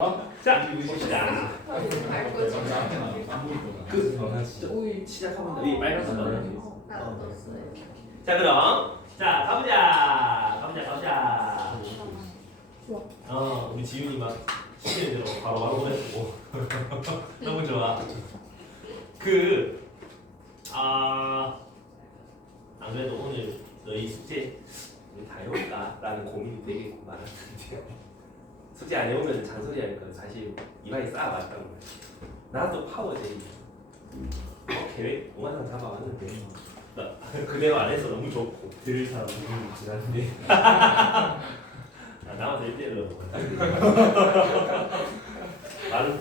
자, 봅시다. 시작하면 이 빨간색 나와요. 자, 그럼 가보자. 우리 지윤이 막 시키는 대로 바로 보냈고 너무 좋아. 안 그래도 오늘 너희 숙제 다 해올까라는 고민이 되게 많았는데요. 숙제 안 해오면 잔소리 하니까 사실 이마에 쌓아봤다고. 나도 파워제이 계획 5만원 잡아왔는데 나 그대로 안 해서 너무 좋고 들을 사람 너무 지났는데 나와서 1대1로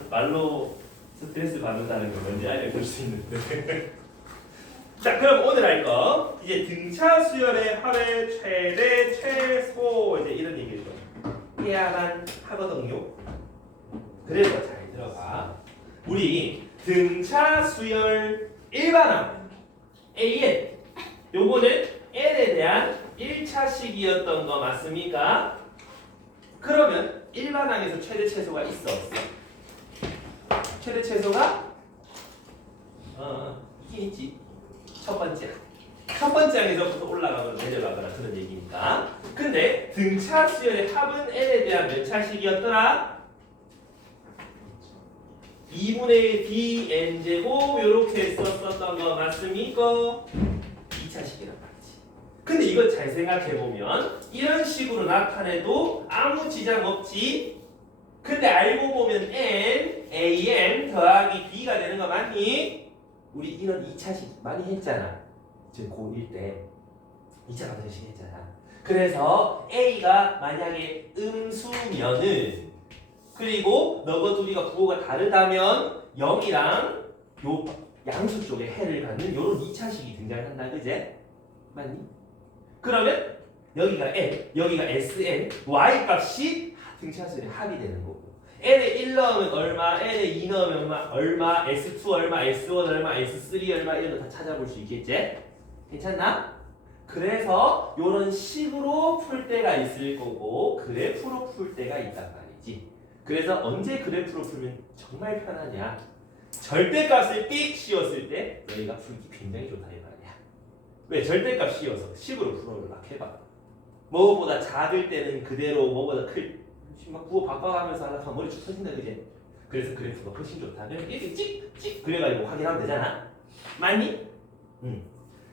말로 스트레스 받는다는 거 뭔지 알려줄 수 있는데 자, 그럼 오늘 할 거 이제 등차 수열의 합의 최대 최소 이제 이런 얘기를 좀 해야만 하거든요. 그래서 잘 들어봐. 우리 등차 수열 일반항 AN 요거는 N에 대한 1차식이었던 거 맞습니까? 그러면 일반항에서 최대 최소가 있어 없어? 최대 최소가 있긴 있지. 첫 번째 항에서부터 올라가거나 내려가거나 그런 얘기니까. 근데 등차 수열의 합은 n에 대한 몇 차식이었더라? 2분의 bn제곱 요렇게 썼었던 거 맞습니까? 2차식이란 말이지. 근데 이거 잘 생각해보면 이런 식으로 나타내도 아무 지장 없지. 근데 알고 보면 n, am 더하기 b가 되는 거 맞니? 우리 이런 2차식 많이 했잖아. 지금 고1 때 2차 방정식 했잖아. 그래서 A가 만약에 음수면은 그리고 너가 둘이가 부호가 다르다면 0이랑 요 양수 쪽에 해를 갖는 요런 2차식이 등장한다. 그제? 맞니? 그러면 여기가 N, 여기가 Sn, Y 값이 등차수열의 합이 되는 거고 n에 1 넣으면 얼마, n에 2 넣으면 얼마, s2 얼마, s1 얼마, s3 얼마 이런 거 다 찾아볼 수 있겠지? 괜찮나? 그래서 이런 식으로 풀 때가 있을 거고 그래프로 풀 때가 있단 말이지. 그래서 언제 그래프로 풀면 정말 편하냐? 절대값을 삑 씌웠을 때 너희가 풀기 굉장히 좋다 이 말이야. 왜? 절대값 씌워서 식으로 풀어를 막 해봐. 뭐보다 작을 때는 그대로 뭐보다 막 부호 바꿔가면서 하다가 머리 쭉 터진다 그제? 그래서 그래프가 훨씬 좋다. 이렇게 찍 그래가지고 확인하면 되잖아. 맞니?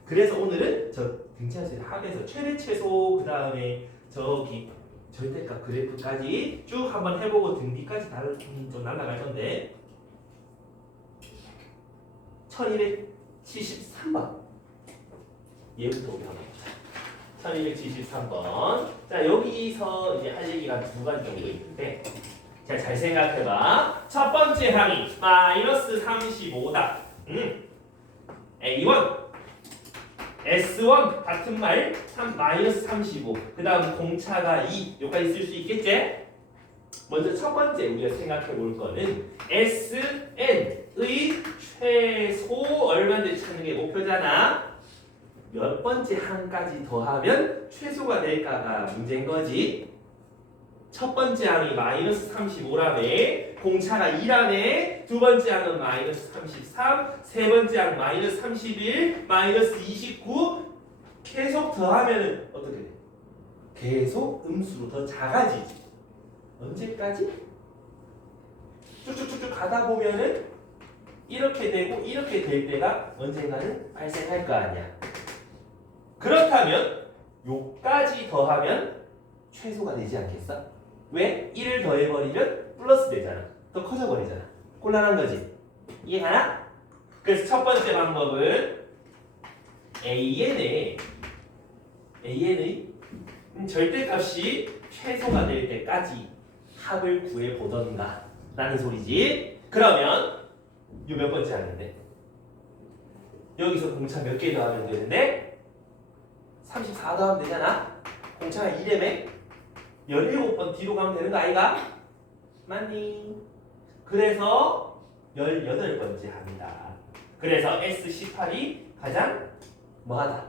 그래서 오늘은 저 등차수열 합에서 최대 최소 그 다음에 저기 절대값 그래프까지 쭉 한번 해보고 등 뒤까지 좀 날아갈 건데 1273번 얘부터 우리 한번 보자. 1273번. 자, 여기서 이제 할 얘기가 두 가지 정도 있는데 자, 잘 생각해봐. 첫 번째 항이 마이너스 35다. A1 S1 같은 말 마이너스 35. 그 다음 공차가 2. 여기까지 쓸 수 있겠지? 먼저 첫 번째 우리가 생각해 볼 거는 SN의 최소 얼마인지 찾는 게 목표잖아. 몇 번째 항까지 더하면 최소가 될까가 문제인 거지. 첫 번째 항이 마이너스 35라며 공차가 2라며 두 번째 항은 마이너스 33 세 번째 항 마이너스 31 마이너스 29 계속 더하면 어떻게 돼? 계속 음수로 더 작아지지. 언제까지? 쭉쭉쭉쭉 가다 보면은 이렇게 되고 이렇게 될 때가 언젠가는 발생할 거 아니야. 그렇다면 요까지 더하면 최소가 되지 않겠어? 왜? 1을 더해버리면 플러스 되잖아. 더 커져버리잖아. 곤란한 거지. 이해가나? 그래서 첫 번째 방법은 AN의 절대값이 최소가 될 때까지 합을 구해보던가 라는 소리지. 그러면 요 몇 번째 하는데? 여기서 공차 몇 개 더하면 되는데 34 더하면 되잖아. 공차가 2라며 17번 뒤로 가면 되는 거 아이가? 맞니? 그래서 18번째 합니다. 그래서 S18이 가장 뭐하다?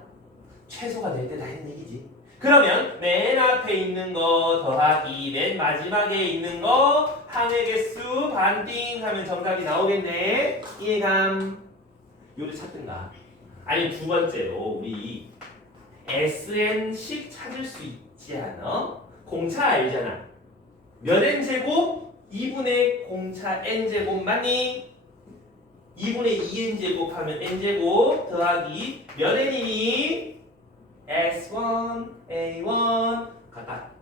최소가 될 때다 했는 얘기지. 그러면 맨 앞에 있는 거 더하기 맨 마지막에 있는 거 항의 개수 반띵 하면 정답이 나오겠네. 이해감? 요를 찾든가. 아니 두 번째로 우리 SN식 찾을 수 있지 않아? 공차 알잖아. 몇 n제곱? 2분의 공차 n제곱 맞니? 2분의 2n제곱 하면 n제곱 더하기 몇 n이니? S1, A1 각각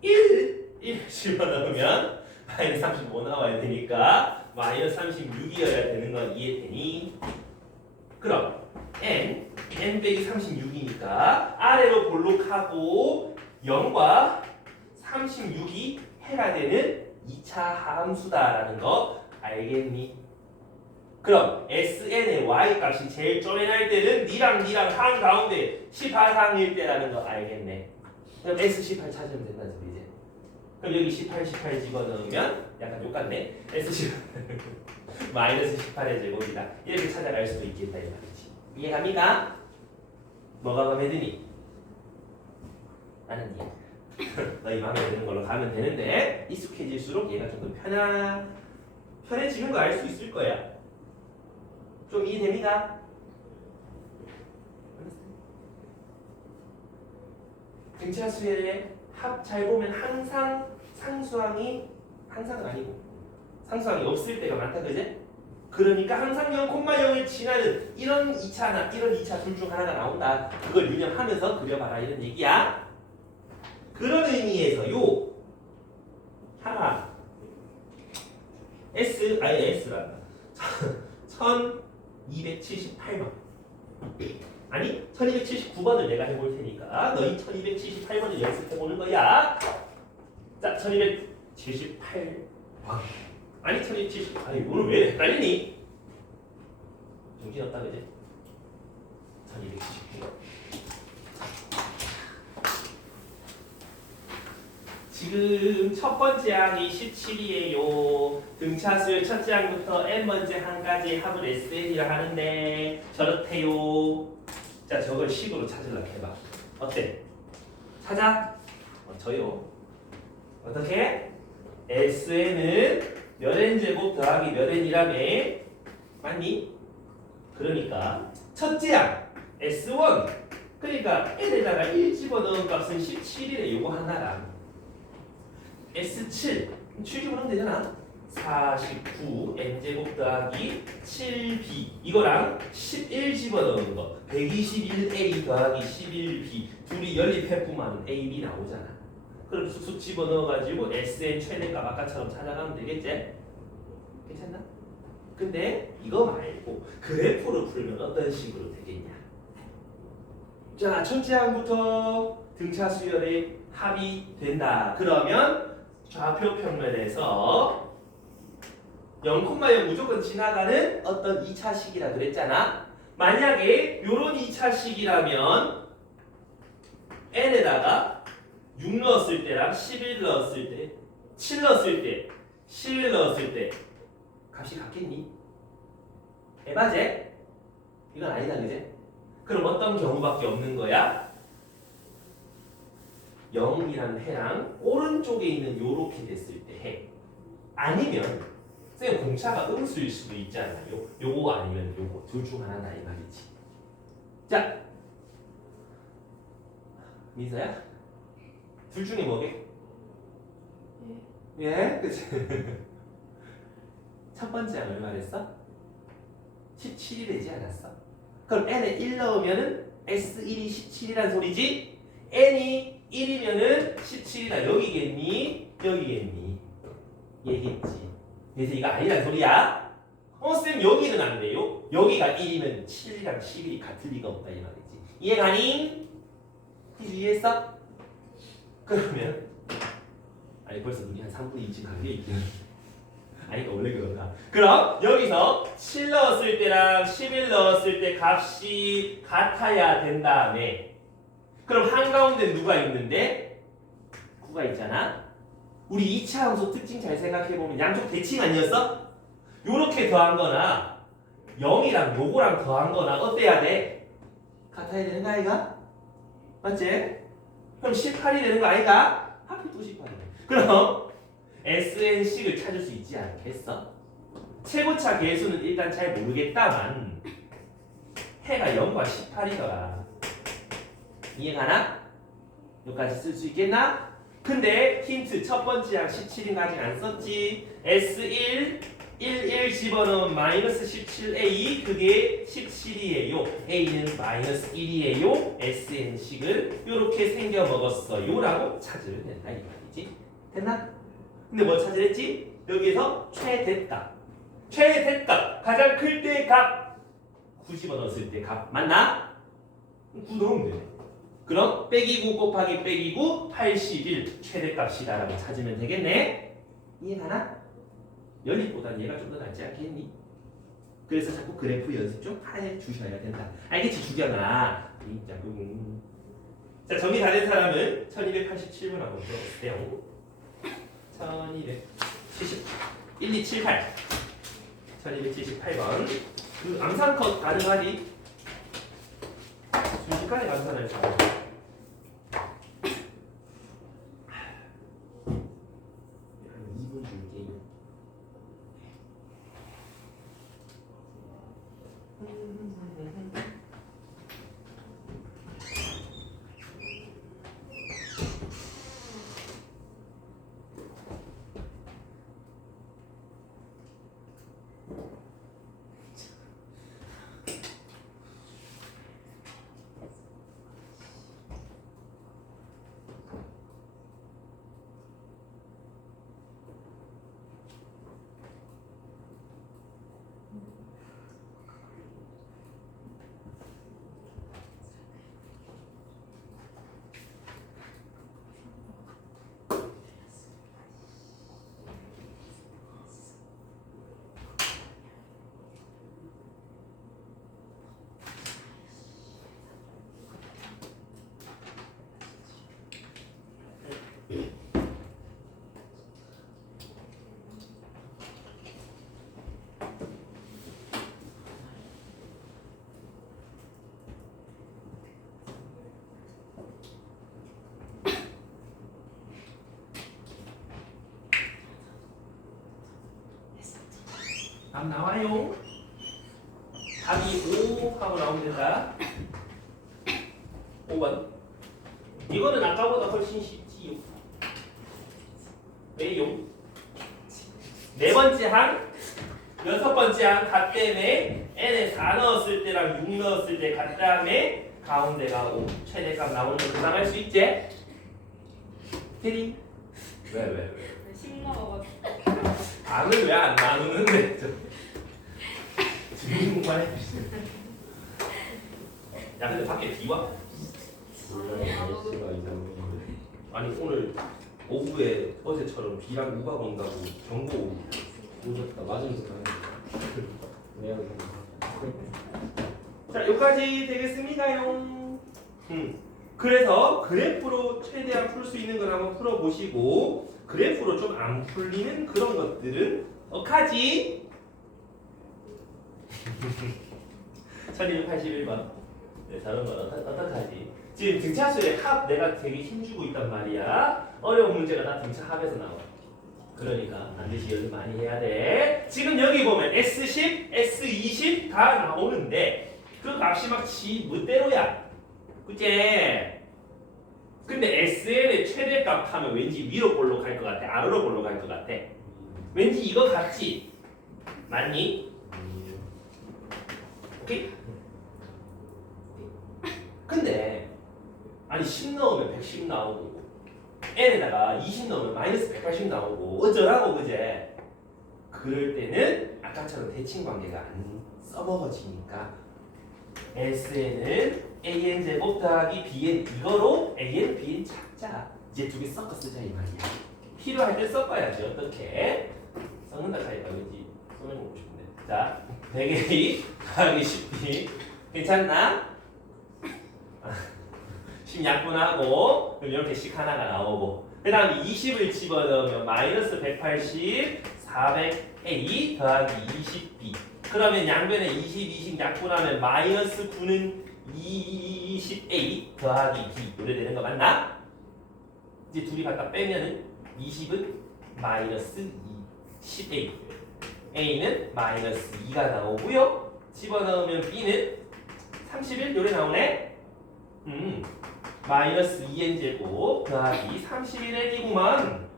1 집어넣으면 마이너스 35 나와야 되니까 마이너스 36이어야 되는 건 이해되니? 그럼 n 빼기 36이니까 아래로 볼록하고 0과 36이 해가 되는 2차 함수다라는 거 알겠니? 그럼 SN의 Y 값이 제일 쪼매날 때는 니랑 한가운데 18상일 때라는 거 알겠네. 그럼 S18 찾으면 된다는 소리지. 그럼 여기 18 집어넣으면 약간 욕같네. S18 마이너스 18의 제곱이다. 이렇게 찾아갈 수도 있겠다 이 말이지. 이해갑니까? 뭐가 마음에 드니? 나는 이해. 너희 마음에 드는 걸로 가면 되는데 익숙해질수록 얘가 좀 더 편해지는 거 알 수 있을 거야. 좀 이해됩니까? 등차수의 합 잘 보면 항상 상수항이 항상은 아니고 상수항이 없을 때가 많다 그제? 그러니까 항상 0,0을 지나는 이런 2차나 이런 2차 둘 중 하나가 나온다. 그걸 유념하면서 그려봐라 이런 얘기야. 그런 의미에서 요 하나 S라 1278번 아니 1279번을 내가 해볼 테니까 너희 1278번을 연습해보는 거야. 자 1278 아니 1270 아니 오늘 왜 헷갈리니? 정신없다 그지? 1279 지금 첫 번째 항이 17이에요. 등차수의 첫째 항부터 n번째 항까지 합을 SN이라 하는데 저렇대요. 자 저걸 식으로 찾으려고 해봐. 어때? 찾아? 저요. 어떻게? SN은 몇 n제곱 더하기 몇 n이라며? 맞니? 그러니까 첫째 항 S1 그러니까 n에다가 1 집어넣은 값은 17이래. 요거 하나랑 S7 7집어넣으면 되잖아. 49 n제곱 더하기 7b 이거랑 11 집어넣은 거 121a 더하기 11b 둘이 연립해보면 ab 나오잖아. 그럼 쑥쑥 집어넣어가지고 SN 최대값 아까처럼 찾아가면 되겠지? 괜찮나? 근데 이거 말고 그래프로 풀면 어떤 식으로 되겠냐? 자 첫째 항부터 등차 수열의 합이 된다. 그러면 좌표 평면에서 0,0 무조건 지나가는 어떤 2차식이라 그랬잖아. 만약에 요런 2차식이라면 n에다가 6 넣었을 때랑 11 넣었을 때 7 넣었을 때 11 넣었을 때 값이 같겠니? 에바제? 이건 아니다 그제? 그럼 어떤 경우밖에 없는 거야? 0이라는 해랑 오른쪽에 있는 요렇게 됐을 때 해. 아니면 쌤 공차가 음수일 수도 있잖아요. 요거 아니면 요거 둘 중 하나다 이 말이지. 자 민서야 둘 중에 뭐게? 예? 그치? 첫 번째 항 얼마 됐어? 17이 되지 않았어? 그럼 n에 1 넣으면은 S1이 17이란 소리지? n이 1이면은 17이다. 여기겠니? 여기겠니? 얘겠지. 그래서 이거 아니란 소리야? 쌤 여기는 안 돼요? 여기가 1이면 7이랑 11이 같을 리가 없다 이 말이지. 이해가니? 희주 이해했어? 그러면 아니 벌써 눈이 한 3분의 2쯤 간게 있긴 아니 원래 그런가. 그럼 여기서 7 넣었을 때랑 11 넣었을 때 값이 같아야 된다음에 그럼 한가운데 누가 있는데? 9가 있잖아. 우리 2차 함수 특징 잘 생각해보면 양쪽 대칭 아니었어? 요렇게 더한 거나 0이랑 요거랑 더한 거나 어때야 돼? 같아야 되는 거 아이가? 맞지? 그럼 18이 되는 거 아닌가? 하필 또 18이네. 그럼 SN식을 찾을 수 있지 않겠어? 최고차 계수는 일단 잘 모르겠다만 해가 0과 18이더라. 이해가나? 여기까지 쓸 수 있겠나? 근데 힌트 첫 번째 항 17인 거 아직 안 썼지? S1 11 집어넣으면 마이너스 17A 그게 17이에요. A는 마이너스 1이에요. SN식을 이렇게 생겨 먹었어요 라고 찾으면 된다 이 말이지. 됐나? 근데 뭐 찾으랬지? 여기에서 최대값 최대값 가장 클 때 값 9 집어넣었을 때 값 맞나? 9 넣으면 돼. 그럼 빼기 9 곱하기 빼기 9 81 최대값이다 라고 찾으면 되겠네. 이해가나? 연립보다는 얘가 좀 더 낫지 않겠니? 그래서 자꾸 그래프 연습 좀 해주셔야 된다. 알겠지? 주경아. 자, 정리 다 된 사람은 1287번 한번 들어보세요. 1278 1278번 그 암산컷 가능하니? 순식간에 암산할 사람. 한 2분 줄게요. 답 나와요. 답이 5 하고 나오면 된다. 5번. 이거는 아까보다 훨씬 쉽지요. 왜요? 네 번째 항, 여섯 번째 항 각 때문에 n에 4 넣었을 때랑 6 넣었을 때 각 다음에 가운데가 5 최대값 나오는 거 구상할 수 있지? 테리? 왜? 10 넣어가지고. 답을 왜 안 나누는데? 지금 공부만 해주세요. 야 근데 밖에 비 와? 아니 오늘 오후에 어제처럼 비랑 우박 온다고 경고 오셨다. 맞으면서 가야 돼. 자 여기까지 되겠습니다요. 그래서 그래프로 최대한 풀 수 있는 걸 한번 풀어보시고 그래프로 좀 안 풀리는 그런 것들은 어카지? 1281번 네, 저런 건 어떡하지? 지금 등차수의 합 내가 되게 힘주고 있단 말이야. 어려운 문제가 다 등차 합에서 나와. 그러니까 반드시 연습 많이 해야 돼. 지금 여기 보면 S10, S20 다 나오는데 그 값이 막 지 멋대로야. 그치? 근데 SN의 최대값 하면 왠지 위로 볼록 갈 것 같아? 아래로 볼록 갈 것 같아? 왠지 이거 같지? 맞니? 오케이? 근데 아니 10 넣으면 110 나오고 n에다가 20 넣으면 마이너스 180 나오고 어쩌라고 그제? 그럴 때는 아까처럼 대칭 관계가 안 써먹어지니까 SN은 AN 제곱 더하기 BN 이거로 AN, BN 찾자. 이제 두 개 섞어 쓰자 이 말이야. 필요할 때 섞어야지. 어떻게? 섞는다 차이가 왠지 소맥 먹고 싶은데. 자, 100A 더하기 10B 괜찮나? 10 약분하고 그럼 이렇게 식 하나가 나오고 그 다음에 20을 집어넣으면 마이너스 180 400A 더하기 20B 그러면 양변에 20 약분하면 마이너스 9는 20A 더하기 B 이래 되는 거 맞나? 이제 둘이 갖다 빼면은 20은 마이너스 2, 10a. a는 마이너스 2가 나오고요. 집어넣으면 b는 31 요래 나오네. 마이너스 2n제곱 더하기 31n이구만.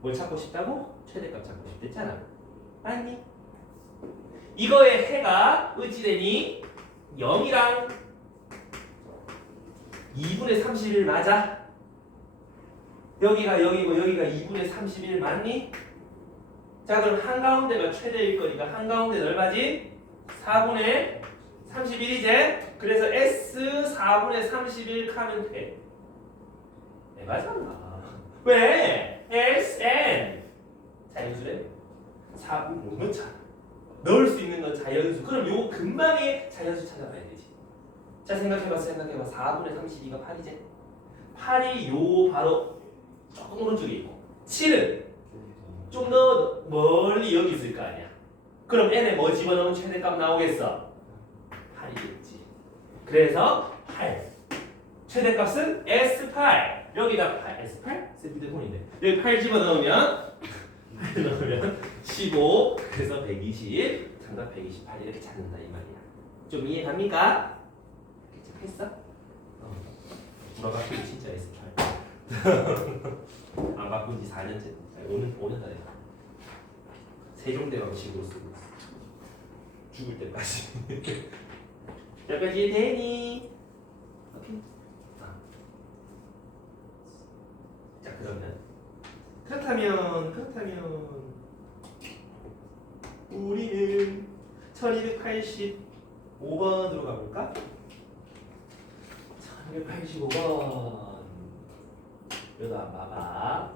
뭘 찾고 싶다고? 최대값 찾고 싶댔잖아. 아니? 이거의 해가 어찌되니? 0이랑 2분의 31 맞아? 여기가 0이고 여기가 2분의 31 맞니? 자 그럼 한가운데가 최대일 거니까 한가운데 얼마지? 4분의 31이제? 그래서 S 4분의 31 하면 돼. 맞잖아. 왜? SN 자연수래? 4분 못 넣자. 넣을 수 있는 건 자연수. 그럼 요거 금방에 자연수 찾아봐야 되지. 자 생각해봐. 4분의 32가 8이지? 8이 요 바로 조금 오른쪽에 있고 7은 좀 더 멀리 여기 있을 거 아니야. 그럼 n에 뭐 집어넣으면 최대값 나오겠어? 8이겠지. 그래서 8 최대값은 S8 여기다 8 S8? 제 휴대폰인데 여기 8 집어넣으면 8 넣으면 15 그래서 120 정답 128 이렇게 찾는다 이 말이야. 좀 이해갑니까? 했어? 누가 바뀌고 진짜 S8 안 바꾼 지 4년째 5년 다 됐다. 세종대왕식으로 쓰고 있어. 죽을 때까지. 여기까지 이해되니? 오케이. 자 그렇다면 우리는 1285번으로 가볼까? 1285번 여기도 안 봐봐.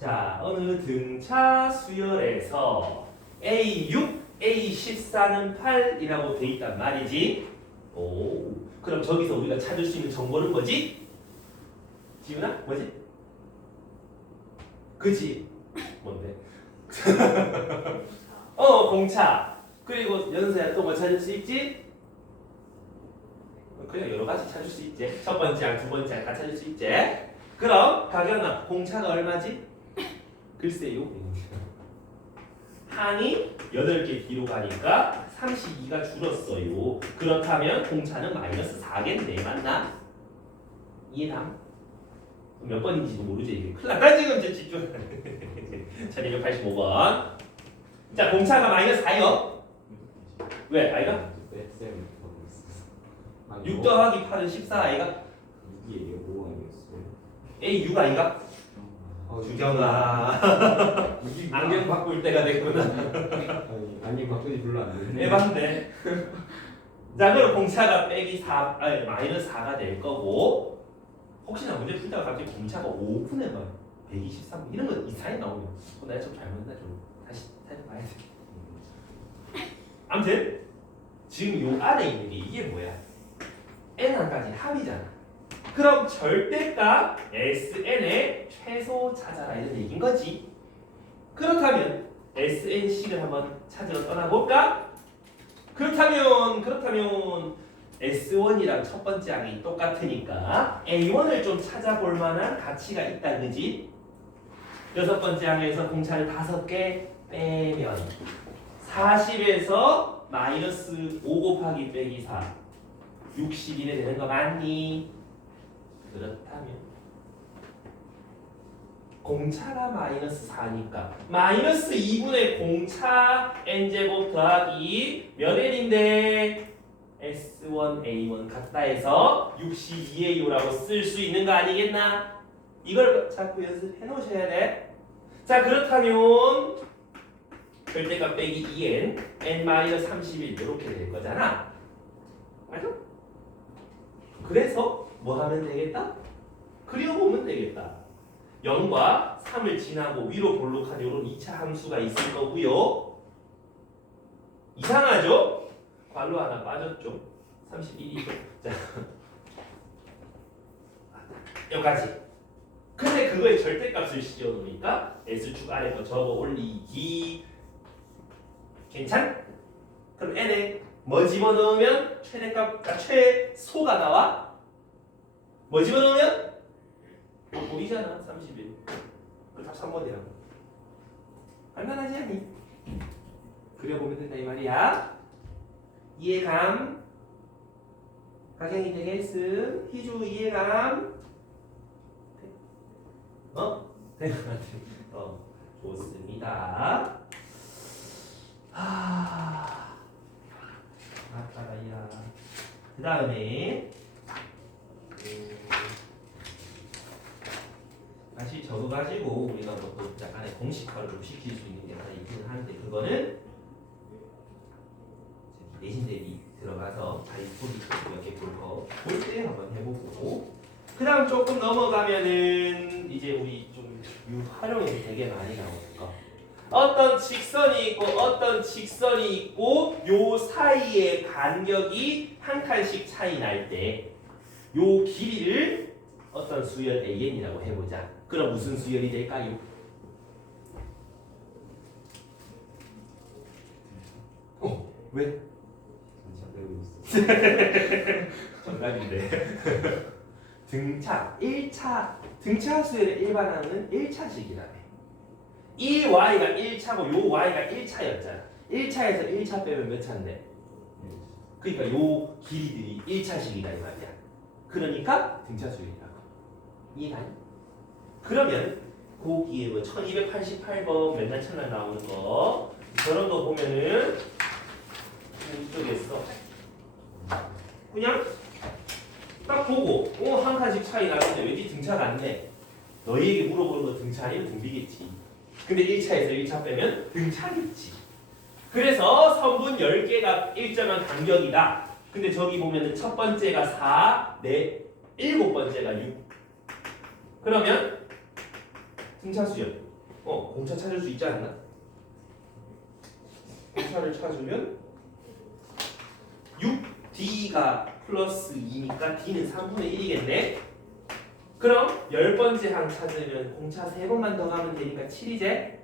자 어느 등차 수열에서 A6, A14는 8이라고 돼 있단 말이지. 오, 그럼 저기서 우리가 찾을 수 있는 정보는 뭐지? 지훈아? 뭐지? 그지? 뭔데? 공차. 그리고 연서야 또 뭐 찾을 수 있지? 그냥 여러 가지 찾을 수 있지. 첫 번째랑 두 번째랑 다 찾을 수 있지. 그럼 가경아 공차가 얼마지? 글쎄요. 항이 8개 뒤로 가니까 32가 줄었어요. 그렇다면 공차는 마이너스 4겠네. 맞나? 이해남? 몇 번인지도 모르지. 이게 큰일 났다 지금 이제 집중. 1285번. 자 공차가 마이너스 4요. 왜? 아이가? 6 더하기 8은 14 아이가? 6이에요. 5 아니었어요? A 6 아이가? 주경아 안경 바꿀 때가 됐구나. 아니 바꾸지 별로 안 되네. 에반데. 자 그럼 공차가 빼기 4 아니 마이너스 4가 될 거고 혹시나 문제 풀다가 갑자기 공차가 5분의 막 123 이런 거 이상하게 나오면 내가 좀 잘못했나 좀 다시 봐야 돼. 아무튼 지금 요 안에 있는 게 이게 뭐야? n1까지 합이잖아. 그럼 절대값 SN의 최소 찾아라 이런 얘기인 거지. 그렇다면 SNC를 한번 찾으러 떠나볼까? 그렇다면 S1이랑 첫 번째 항이 똑같으니까 A1을 좀 찾아볼 만한 가치가 있다 그지? 여섯 번째 항에서 공차를 5개 빼면 40에서 마이너스 5 곱하기 빼기 4 60이네 되는 거 맞니? 그렇다면 공차가 마이너스 4니까 마이너스 2분의 공차 n제곱 더하기 몇 n인데 S1, A1 같다 해서 62a요라고 쓸 수 있는 거 아니겠나? 이걸 자꾸 연습해 놓으셔야 돼. 자 그렇다면 절대값 빼기 2n, n-31 이렇게 될 거잖아. 맞아? 그래서 뭐 하면 되겠다? 그려보면 되겠다. 0과 3을 지나고 위로 볼록한 이런 2차 함수가 있을 거고요. 이상하죠? 괄호 하나 빠졌죠? 31이죠. 자, 여기까지. 근데 그거에 절대값을 씌워놓으니까 S축 아래 거 접어 올리기 괜찮? 그럼 n에 뭐 집어넣으면 최대값, 최소가 나와? 뭐 집어넣으면? 보이잖아 31. 그답 3번이라고. 간단하지 않니? 그려보면 된다 이 말이야. 이해감. 각형이 되겠음. 희주 이해감. 좋습니다. 아따라야. 그 다음에 다시 적어가지고 우리가 뭐 또 약간의 공식화를 좀 시킬 수 있는 게 하나 있기는 한데 그거는 내신 대비 들어가서 자기소리 이렇게 볼 때 한번 해보고 그 다음 조금 넘어가면은 이제 우리 좀 활용이 되게 많이 나오는 거 어떤 직선이 있고 어떤 직선이 있고 요 사이의 간격이 한 칸씩 차이 날 때 요 길이를 어떤 수열 AN이라고 해보자. 그럼 무슨 수열이 될까요? 왜? 정답인데. 등차 1차 등차 수열의 일반항은 1차식이라네. 이 y가 1차고 요 y가 1차였잖아. 1차에서 1차 빼면 몇 차인데? 그러니까 요 길이들이 1차식이다 이 말이야. 그러니까 등차 수열이라고. 이해가니? 그러면 거기에 뭐 1288번 맨날 첫날 나오는 거 저런 거 보면은 이쪽에 있어. 그냥 딱 보고 한 칸씩 차이 나는데 왠지 등차가 안 내. 너희에게 물어보는 거 등차 아니면 등비겠지. 근데 1차에서 1차 빼면 등차겠지. 그래서 선분 10개가 일정한 간격이다. 근데 저기 보면은 첫 번째가 4, 4, 일곱 번째가 6. 그러면 등차 수열. 공차 찾을 수 있지 않나? 공차를 찾으면 6D가 플러스 2니까 D는 3분의 1이겠네. 그럼 10번째 항 찾으면 공차 3번만 더 가면 되니까 7이제.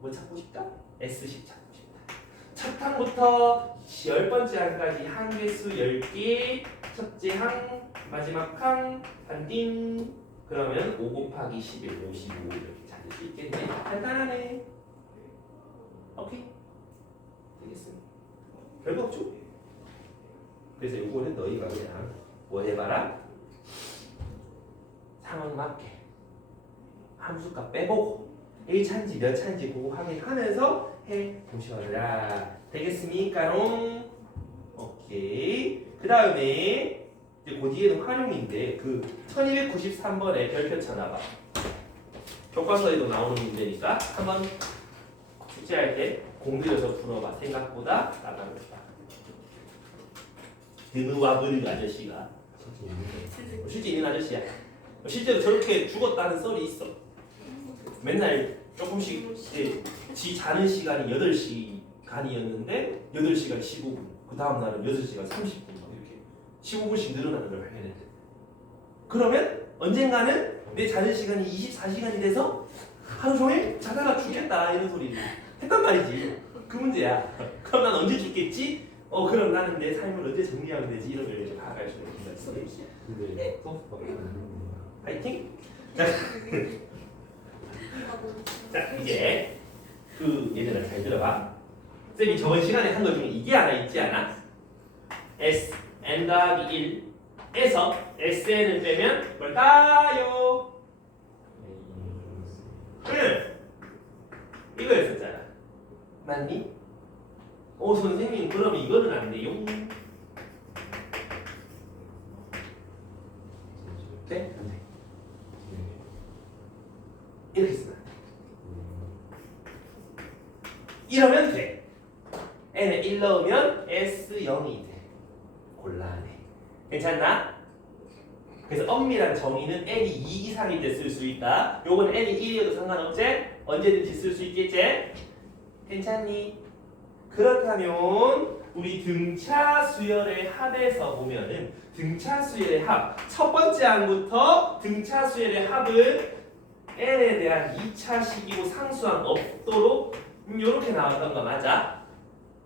뭐 찾고 싶다? S10 찾고 싶다. 첫 항부터 10번째 항까지 항개수 10개, 첫째 항, 마지막 항, 반띵. 그러면 5 곱하기 11, 55 이렇게 찾을 수 있겠네. 간단하네. 오케이? 되겠습니다. 별거 없죠? 그래서 이거는 너희가 그냥 뭐 해봐라? 상황 맞게 함수값 빼보고 1차인지 몇 차인지 그거 확인하면서 해보셔라. 되겠습니까롱? 오케이. 그 다음에 이제 그 뒤에는 활용인데 그 1293번에 별표 쳐놔봐. 교과서에도 나오는 문제니까 한번 숙제할 때 공들여서 풀어봐. 생각보다 나가겠다. 드누와브르 아저씨가 실제 있는 아저씨야. 실제로 저렇게 죽었다는 썰이 있어. 맨날 조금씩 이제 지 자는 시간이 8시간이었는데 8시간 15분. 그 다음 날은 6시간 30분 이렇게 15분씩 늘어나는 걸 발견했대. 그러면 언젠가는 내 자는 시간이 24시간이 돼서 하루 종일 자다가 죽겠다 이런 소리를 했단 말이지. 그 문제야. 그럼 난 언제 죽겠지? 그럼 나는 내 삶을 언제 정리하면 되지? 이런 걸 이제 파악할 수 있는 거지. 근데 소프트가 파이팅! 자 이제 그 얘들아 잘 들어봐. 쌤이 저번 시간에 한 것 중에 이게 하나 있지 않아? S n 더하기 1에서 SN을 빼면 뭘까요? 응! 이거였었잖아. 맞니? 선생님 그럼 이거는 안 돼요? 네? 안 돼. 이렇게 쓰면 안 돼. 이러면 돼. n에 1 넣으면 S0이 돼. 곤란해. 괜찮나? 그래서 엄밀한 정의는 n이 2 이상일 때 쓸 수 있다. 요건 n이 1이어도 상관없지? 언제든지 쓸 수 있겠지? 괜찮니? 그렇다면 우리 등차 수열의 합에서 보면은 등차 수열의 합 첫 번째 항부터 등차 수열의 합은 n에 대한 2차식이고 상수항 없도록 이렇게 나왔던 거 맞아?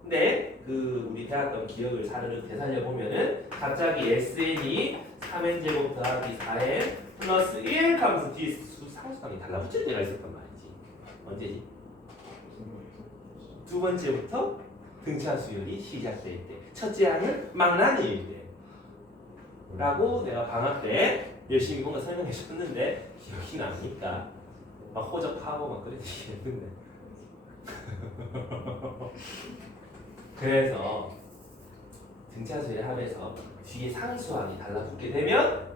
근데 그 우리 배웠던 기억을 사르르 되살려 보면은 갑자기 SN이 3n제곱 더하기 4n 플러스 1 하면서 뒤에 상수항이 달라붙을 때가 있었단 말이지. 언제지? 두 번째부터 등차 수열이 시작될 때. 첫째 항은 망나니일 때. 라고 내가 방학 때 열심히 뭔가 설명해 줬는데 기억이 납니까? 막 호적하고 막 그랬지 했는데. 그래서 등차 수열 합에서 뒤에 상수항이 달라붙게 되면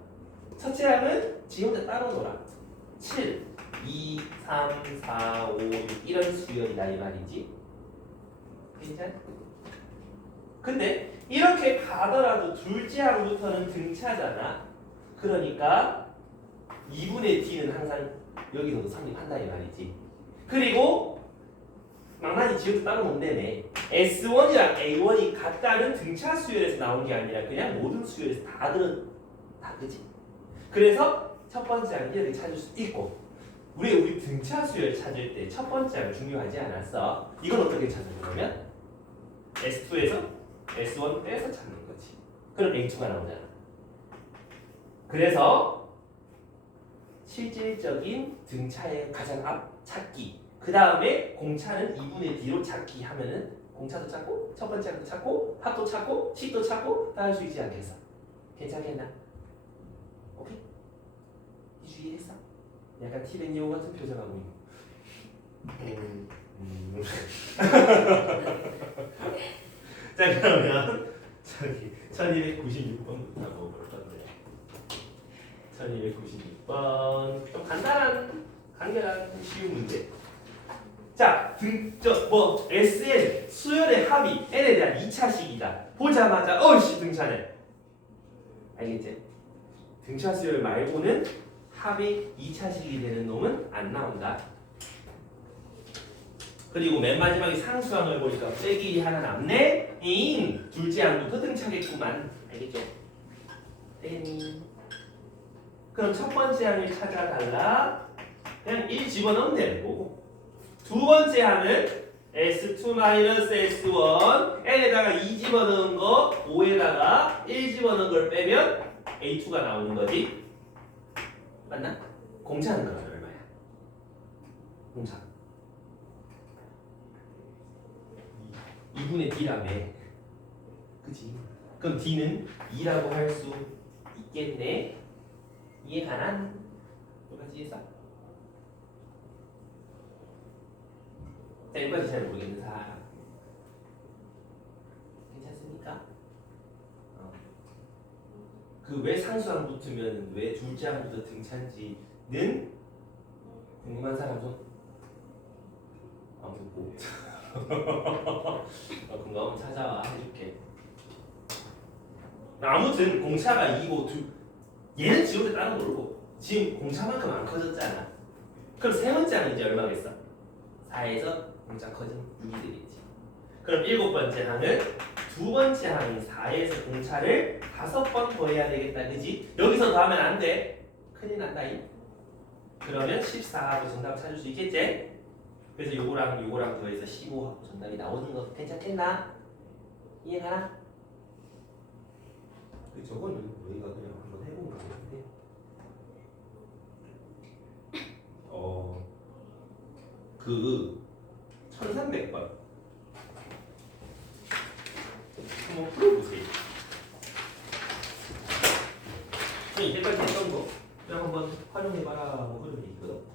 첫째 항은 지 혼자 따로 놀아. 7, 2, 3, 4, 5, 6 이런 수열이다 이 말이지. 괜찮아? 근데 이렇게 가더라도 둘째 항부터는 등차잖아. 그러니까 2분의 d는 항상 여기서도 성립한다 이 말이지. 그리고 망나니 지역도 따로 논다며. S1이랑 A1이 같다는 등차 수열에서 나온 게 아니라 그냥 모든 수열에서 다 그지? 그래서 첫 번째 항 이렇게 찾을 수 있고 우리 등차 수열 찾을 때 첫 번째 항 중요하지 않았어? 이건 어떻게 찾는 거냐면 S2에서 S1 빼서 찾는 거지. 그럼 A2가 나오잖아. 그래서 실질적인 등차의 가장 앞 찾기. 그 다음에 공차는 2분의 D로 찾기 하면은 공차도 찾고 첫 번째 항도 찾고 합도 찾고 식도 찾고 다 할 수 있지 않겠어? 괜찮겠나? 오케이? 이해했어? 약간 티벤니오 같은 표정하고 있는. 자 그러면 저기 1296번부터 먹을 건데 1296번 좀 간결한 쉬운 문제. 자, SN 수열의 합이 N에 대한 2차식이다. 보자마자 어이씨 등차네. 알겠지? 등차 수열 말고는 합이 2차식이 되는 놈은 안 나온다. 그리고 맨 마지막에 상수항을 보니까 빼기 하나 남네. 둘째 항부터 등차겠구만. 알겠죠? 그럼 첫 번째 항을 찾아달라. 그냥 1 집어넣으면 되는 거고. 두 번째 항은 S2-S1 N에다가 2 집어넣은 거 5에다가 1 집어넣은 걸 빼면 A2가 나오는 거지. 맞나? 공차는 그러면 얼마야? 공차 2분의 D라며. 그치? 그럼 D는 2라고 할 수 있겠네. 이해가나? 똑같이 해서? 자, 여기까지 잘 모르겠는 사람 괜찮습니까? 그 왜 상수항 붙으면 왜 둘째 항부터 등차인지는 궁금한 사람 손? 아무도 못. 궁금하면 찾아와 해줄게. 아무튼 공차가 2고 얘는 지금 따로 놀고 지금 공차만큼 안 커졌잖아. 그럼 세 번째 항은 이제 얼마겠어? 4에서 공차 커진 6이 되겠지. 그럼 일곱 번째 항은 두 번째 항인 4에서 공차를 5번 더해야 되겠다. 그지? 여기서 더 하면 안 돼. 큰일 난다. 그러면 14하고 정답 찾을 수 있겠지? 그래서 요거랑 더해서 15하고 정답이 나오는 거 괜찮겠나? 이해가나? 저거는 우리가 그냥 한번 해본 거 같은데. 그 1300번 한번 풀어보세요. 이때까지 했던 거 그냥 한번 활용해봐라 하고 흐름이 있거든.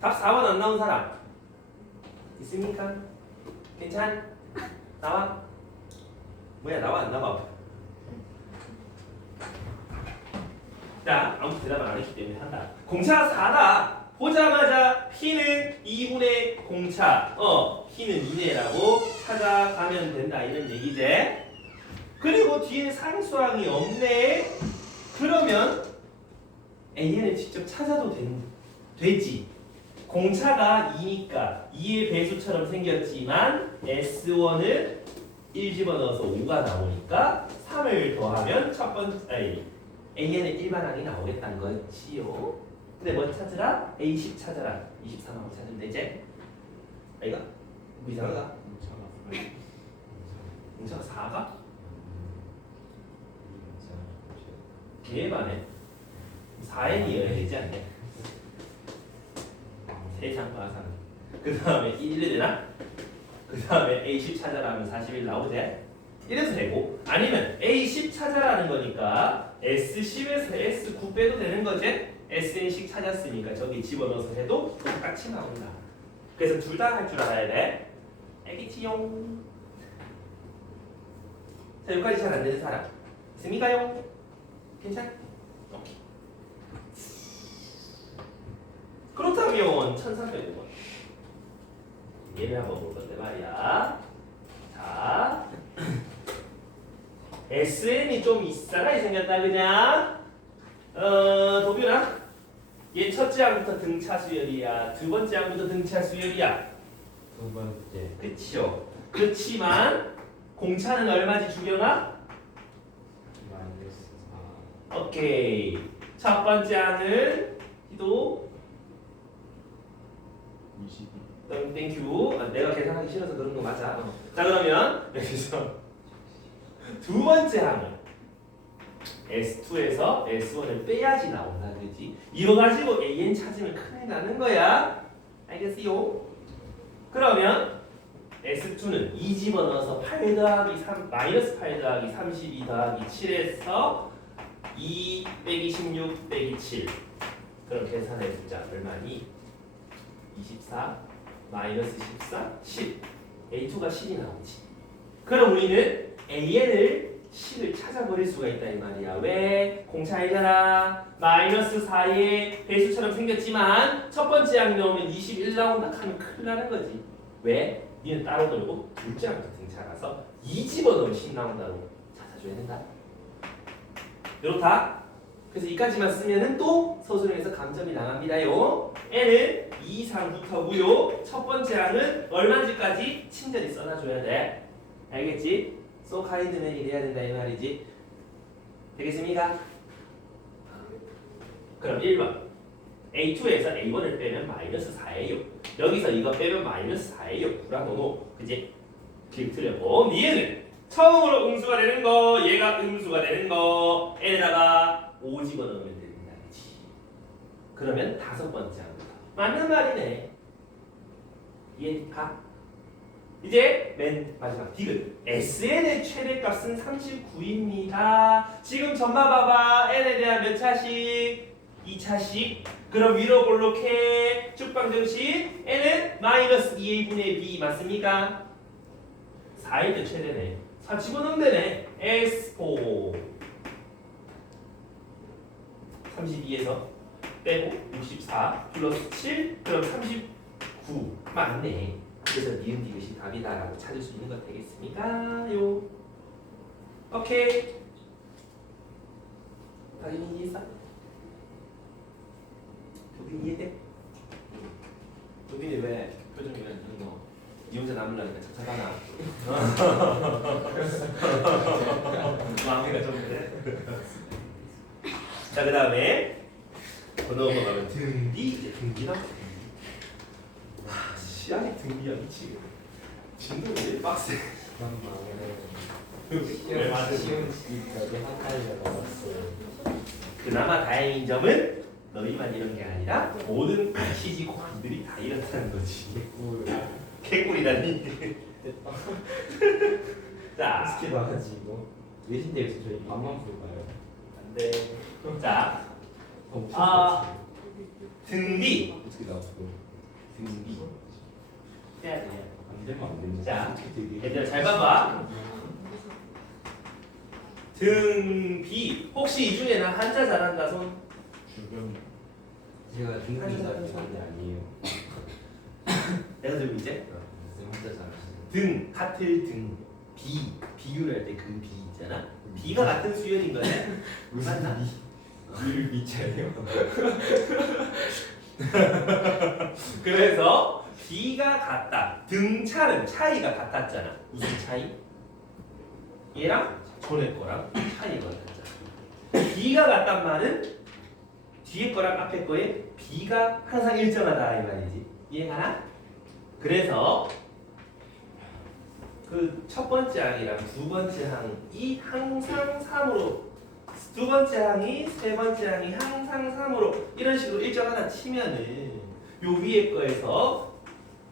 답 4번 안 나온 사람 있습니까? 괜찮? 나와? 뭐야 나와 안 나와? 자 아무튼 대답을 안 했기 때문에 한다. 공차가 4다. 보자마자 P는 2분의 공차, P는 2네라고 찾아가면 된다 이런 얘기지. 그리고 뒤에 상수항이 없네. 그러면 AN을 직접 찾아도 되지. 공차가 2니까 2의 배수처럼 생겼지만 S1을 1 집어넣어서 5가 나오니까 3을 더하면 AN의 일반항이 나오겠다는 거지요. 근데 뭐 찾으라? A10 찾아라. 23하고 찾으면 되지? 아이가? 뭐 이상하다? 공차가 4가? 개반에 4n이어야 되지 않냐? 세장과상. 그 다음에 1이 되나? 그 다음에 A10 찾아라 하면 41 나오지? 이래서 되고, 아니면 A10 찾아라는 거니까 S10에서 S9 빼도 되는 거지? SN식 찾았으니까 저기 집어넣어서 해도 똑같이 나온다. 그래서 둘 다 할 줄 알아야 돼. 알겠지용? 자, 여기까지 잘 안 되는 사람 있습니까요? 괜찮? 오케이. 그렇다면 1300원 얘를 한번 볼 건데 말이야. 자, SN이 좀 이상하게 생겼다 그냥. 도뷰나 얘 첫째 항부터 등차 수열이야. 두 번째 항부터 등차 수열이야. 두 번째. 그치요. 그렇지만 공차는 얼마지 주경아? 마이너스 오케이. 첫 번째 항은 희도 22. 땡큐. 내가 계산하기 싫어서 그런 거 맞아. 자 그러면 여기서 두 번째 항은 S2에서 S1을 빼야지 나온다 그지? 이거 가지고 AN 찾으면 큰일 나는 거야. 알겠어요? 그러면 S2는 2 집어넣어서 8 더하기 3 마이너스 8 더하기 32 더하기 7에서 2 빼기 16 빼기 7. 그럼 계산해 보자. 얼마니? 24 마이너스 14 10. A2가 10이 나오지. 그럼 우리는 AN을 10을 찾아버릴 수가 있다 이 말이야. 왜? 공차이잖아. 마이너스 4의 배수처럼 생겼지만 첫 번째 항 넣으면 21 나온다 하면 큰일 나는 거지. 왜? 니는 따로 돌고 둘째 항부터 등차라서 2 집어넣으면 10 나온다고 찾아줘야 된다. 이렇다. 그래서 이까지만 쓰면은 또 서술형에서 감점이 나갑니다요. n은 2 이상부터고요. 첫 번째 항은 얼마인지까지 친절히 써놔줘야 돼. 알겠지? So kindman이 돼야 된다 이 말이지. 되겠습니까? 그럼 1번 A2에서 A1을 빼면 마이너스 4예요. 여기서 이거 빼면 마이너스 4예요. 불안노노 그지? 길 틀렸고 얘는 처음으로 음수가 되는 거 얘가 음수가 되는 거 n에다가 5 집어넣으면 된다 그지? 그러면 다섯 번째 항부터 맞는 말이네. 이해가? 이제 맨 마지막 디귿. SN의 최대값은 39입니다. 지금 점마 봐봐. n에 대한 몇 차씩? 2차씩. 그럼 위로 볼록해. 쭉방정식. n은 마이너스 2a 분의 b 맞습니까? 4일 때 최대네. 4 집어넣으면 되네. S4 32에서 빼고 64 플러스 7 그럼 39 맞네. 그래서 니은 디귿이 답이다라고 찾을 수 있는 것 되겠습니까요? 오케이. 다들 이해했어? 도빈 이해돼? 도빈이 왜 표정이 왜 이런 거? 니 혼자 남으려니까 착착하나? 마음이가 좀 그래? 자, 그 다음에 더 넘어가면 등비. 이제 등비나? 시간이 등비야 미치겠네. 진도 왜 빡세? 왜 맞지? 시험 시기까지 헷갈려 나왔어요. 그나마 다행인 점은 너희만 이런 게 아니라 모든 시지고들이 다 이렇다는 거지. 개꿀이라니. 자, 스킬 많아지고 외신대에서 저희 반만 풀까요? 안돼. 자, 등비. 어떻게 나왔고? 등비 해야 돼. 안 되면 안 되는. 자, 어떻게 되게. 얘들아 잘 봐봐. 등비 혹시 이 중에는 한자 잘한다 손? 주변. 제가 등산이 잘하는 아니에요. 내가 들고 이제 선생님 혼자 잘하시는. 등 같을 등 비교를 할 때 그 비 있잖아. 비가 같은 수열인 거네. 맞나? 비를 미쳐요. 그래서 비가 같다. 등차는 차이가 같았잖아. 무슨 차이? 얘랑 전에 거랑 차이가 같았잖아. 비가 같단 말은 뒤에 거랑 앞에 거에 비가 항상 일정하다 이 말이지. 이해가나? 그래서 그 첫 번째 항이랑 두 번째 항이 항상 3으로 두 번째 항이 세 번째 항이 항상 3으로 이런 식으로 일정하다 치면은 요 위에 거에서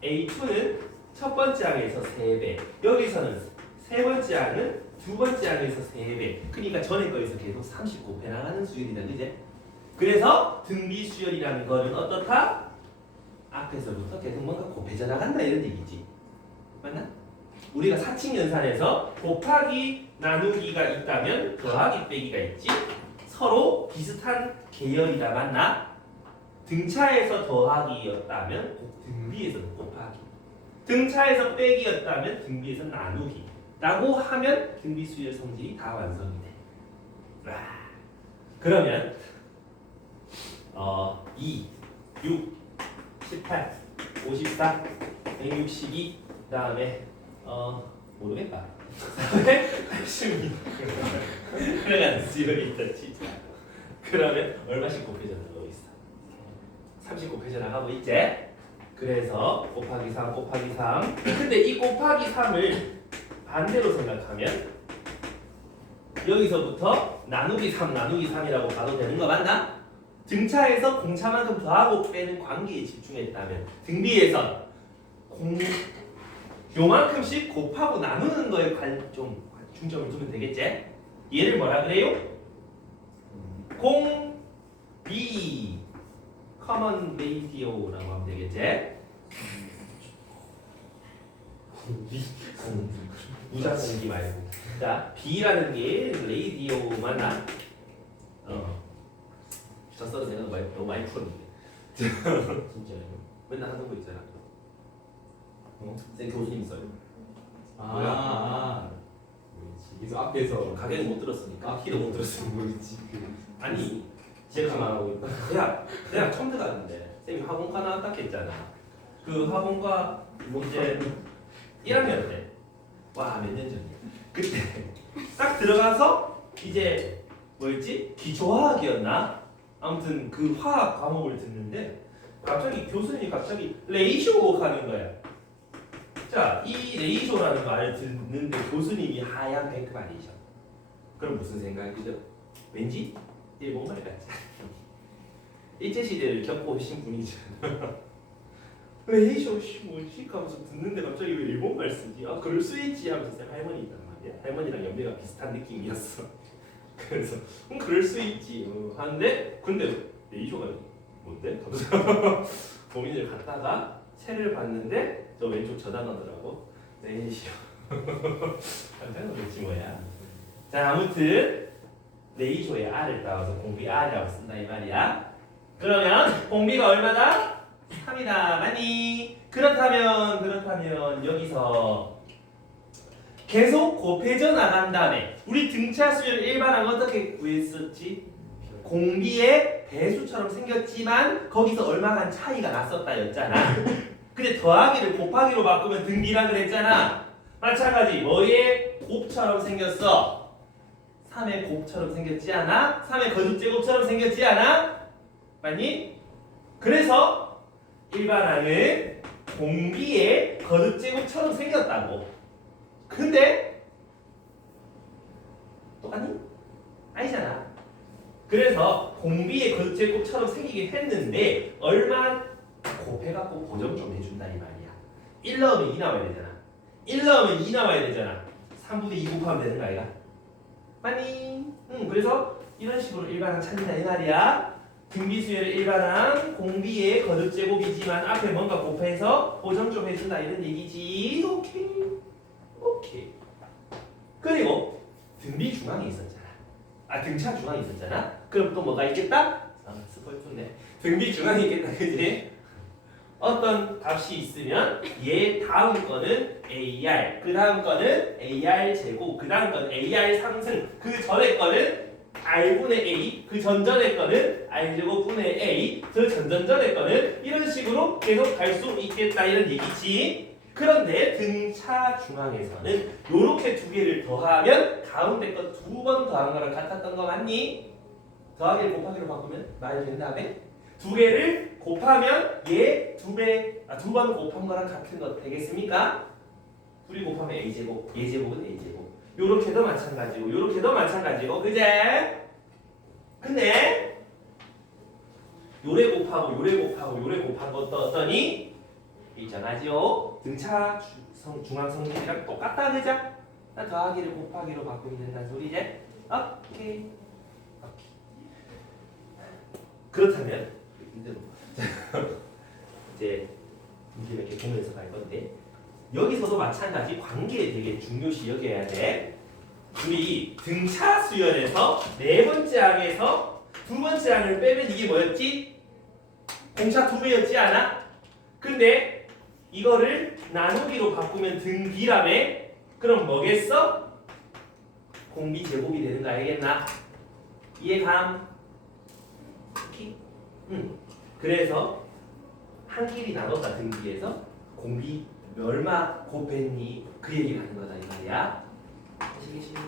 A2는 첫 번째 항에서 3배 여기서는 세 번째 항은 두 번째 항에서 3배 그러니까 전에 거에서 계속 39배 나가는 수열이다 그제? 그래서 등비 수열이라는 거는 어떻다? 앞에서부터 계속 뭔가 곱해져 나간다 이런 얘기지 맞나? 우리가 사칙연산에서 곱하기 나누기가 있다면 더하기 빼기가 있지 서로 비슷한 계열이다 맞나? 등차에서 더하기였다면 등비에서는 곱하기 등차에서 빼기였다면 등비에서 나누기 라고 하면 등비 수열 성질이 다 완성이 돼. 와. 그러면 2, 6, 18, 54, 162 그다음에 모르겠다. 82 그래가지고 수열이 있다 진짜. 그러면 얼마씩 곱해져 나가고 있어? 30 곱해져 나가고 있지? 그래서 곱하기 3 곱하기 3 근데 이 곱하기 3을 반대로 생각하면 여기서부터 나누기 3 나누기 3이라고 봐도 되는 거 맞나? 등차에서 공차만큼 더하고 빼는 관계에 집중했다면 등비에서 요만큼씩 곱하고 나누는 거에 좀 중점을 두면 되겠지? 얘를 뭐라 그래요? 공비 커먼 레이디오라고 하면 되겠지? 공비 무자 공기 말고 자 B라는 게 레이디오 맞나? 졌어도 내가 너무 많이 풀었는데 진짜요? 맨날 하는 거 있잖아 쌤 교수님 써요 뭐지? 그래서 앞에서 가게는 못 들었으니까 키도 못 들었으니까 뭐지? 아니 제가 제가 말하고 있다. 내가 처음 들어갔는데 쌤이 학원과 나왔다 했잖아 그 학원과 이제 1학년 때 와 몇 년 전이야 그때 딱 들어가서 이제 뭐였지? 기초화학이었나? 아무튼 그 화학 과목을 듣는데 갑자기 교수님이 갑자기 레이쇼 하는 거야 자, 이 레이쇼라는 말을 듣는데 교수님이 하얀 뱅크만이셔 그럼 무슨 생각이죠? 왠지 일본 말 같지? 일제시대를 겪어오신 분이잖아 레이쇼 뭐지? 하면서 듣는데 갑자기 왜 일본 말 쓰지? 아 그럴 수 있지 하면서 쌤 할머니 있단 말이야 할머니랑 연배가 비슷한 느낌이었어 그래서 그럴 수 있지 하는데 근데 레이쇼가 뭔데? 하면서 고민을 갖다가 책을 봤는데 저 왼쪽 저단어더라고 레이쇼 깜짝 놀랐지 뭐야 자 아무튼 레이쇼에 R을 따와서 공비 R이라고 쓴다 이 말이야 그러면 공비가 얼마다? 3이다 맞니? 그렇다면 여기서 계속 곱해져 나간 다음에 우리 등차 수열 일반항 어떻게 구했었지? 공비의 배수처럼 생겼지만 거기서 얼마간 차이가 났었다 였잖아 근데 더하기를 곱하기로 바꾸면 등비라 그랬잖아 마찬가지 뭐의 곱처럼 생겼어? 3의 곱처럼 생겼지 않아? 3의 거듭제곱처럼 생겼지 않아? 맞니? 그래서 일반항은 공비의 거듭제곱처럼 생겼다고 근데 똑같니? 아니잖아 그래서 공비의 거듭제곱처럼 생기긴 했는데 얼마 곱해갖고 고정 좀 해준다 이 말이야 1 넣으면 2 나와야 되잖아 1 넣으면 2 나와야 되잖아 3분의 2 곱하면 되는 거 아이가? 맞니? 그래서 이런 식으로 일반항 찾는다 이 말이야 등비 수열의 일반항 공비의 거듭 제곱이지만 앞에 뭔가 곱해서 보정 좀 해준다 이런 얘기지. 오케이. 오케이. 그리고 등비 중앙에 있었잖아. 아 등차 중앙에 있었잖아. 그럼 또 뭐가 있겠다? 스포츠네. 등비 중앙에 있겠다, 그지? 어떤 값이 있으면 얘 다음 거는 AR, 그 다음 거는 AR 제곱, 그 다음 거는 AR 상승, 그 전에 거는 R분의 A, 그 전전의 거는 R제곱분의 A, 그 전전전의 거는 이런 식으로 계속 갈 수 있겠다 이런 얘기지. 그런데 등차 중앙에서는 요렇게 두 개를 더하면 가운데 거 두 번 더한 거랑 같았던 거 맞니? 더하기를 곱하기로 바꾸면 말이 된 다음에 두 개를 곱하면 얘 두 번 곱한 거랑 같은 거 되겠습니까? 둘이 곱하면 A제곱, 얘제곱은 A제곱. 요렇게도 마찬가지고 요렇게도 마찬가지고 그제? 근데 요래 곱하고 요래 곱하고 요래 곱한 것도 어떠니? 일정하지요? 등차 중앙 성질이랑 똑같다 그자? 더하기를 곱하기로 바꾸면 된다는 소리지? 오케이. 그렇다면 이제 문제 몇 개 보면서 갈 건데 여기서도 마찬가지 관계 되게 중요시 여겨야 돼. 우리 등차 수열에서 네 번째 항에서 두 번째 항을 빼면 이게 뭐였지? 공차 두 배였지 않아? 근데 이거를 나누기로 바꾸면 등비라며? 그럼 뭐겠어? 공비 제곱이 되는 거 알겠나? 이해감? 그래서 한 끼리 나눴다 등비에서 공비 얼마 곱했니? 그 얘기를 하는 거다 이 말이야. 아시겠어요?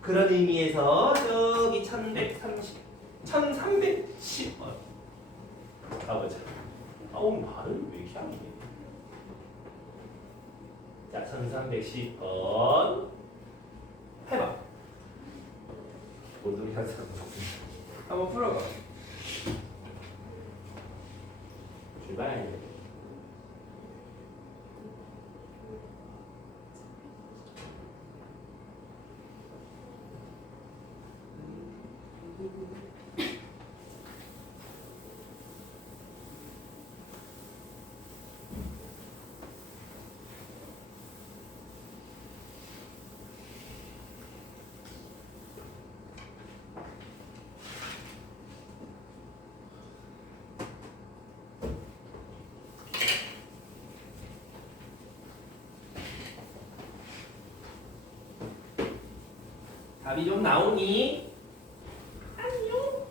그런 의미에서 저기 1310번 가보자. 오늘 발음이 왜 이렇게 안 돼? 자, 1310번 해봐. 뭔 소리 하지? 한번 풀어봐. 출발. 답이 좀 나오니? 안녕.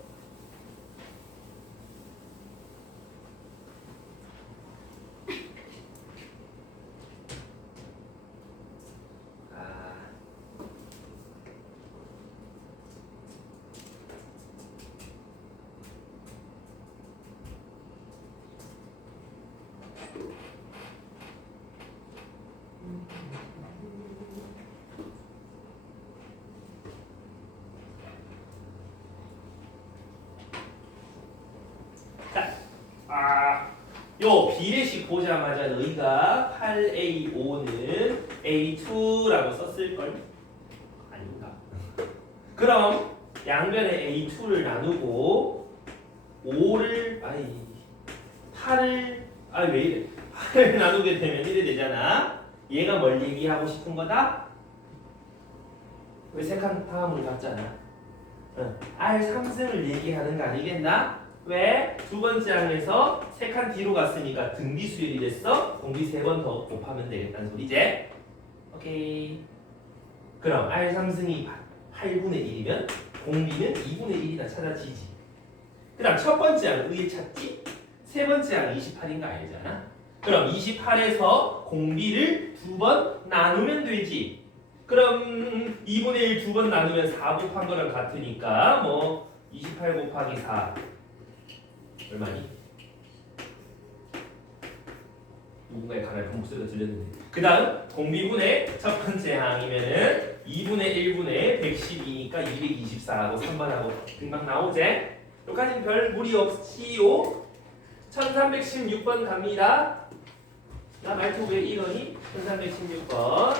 요 비례식 보자마자 너희가 8A5는 A2라고 썼을걸? 아닌가? 그럼 양변에 A2를 나누고 5를 8을 왜 이래? 8을 나누게 되면 이래 되잖아. 얘가 뭘 얘기하고 싶은 거다? 왜 세칸 다음으로 갔잖아. R 상승을 얘기하는 거 아니겠나? 왜? 두 번째 항에서 세 칸 뒤로 갔으니까 등비 수열이 됐어? 공비 세 번 더 곱하면 되겠다는 소리지? 오케이. 그럼 R 상승이 8분의 1이면 공비는 2분의 1이나 찾아지지. 그 다음 첫 번째 항 의에 찾지? 세 번째 항 28인 거 알잖아? 그럼 28에서 공비를 두 번 나누면 되지. 그럼 2분의 1 두 번 나누면 4 곱한 거랑 같으니까 뭐 28 곱하기 4 얼마니? 누군가의 가라앉은 목소리가 들렸는데 그 다음 공비분의 첫 번째 항이면은 2분의 1분의 112니까 224하고 3번하고 금방 나오지? 여기까지는 별 무리 없지요? 1316번 갑니다. 나 말투 왜 이러니? 1316번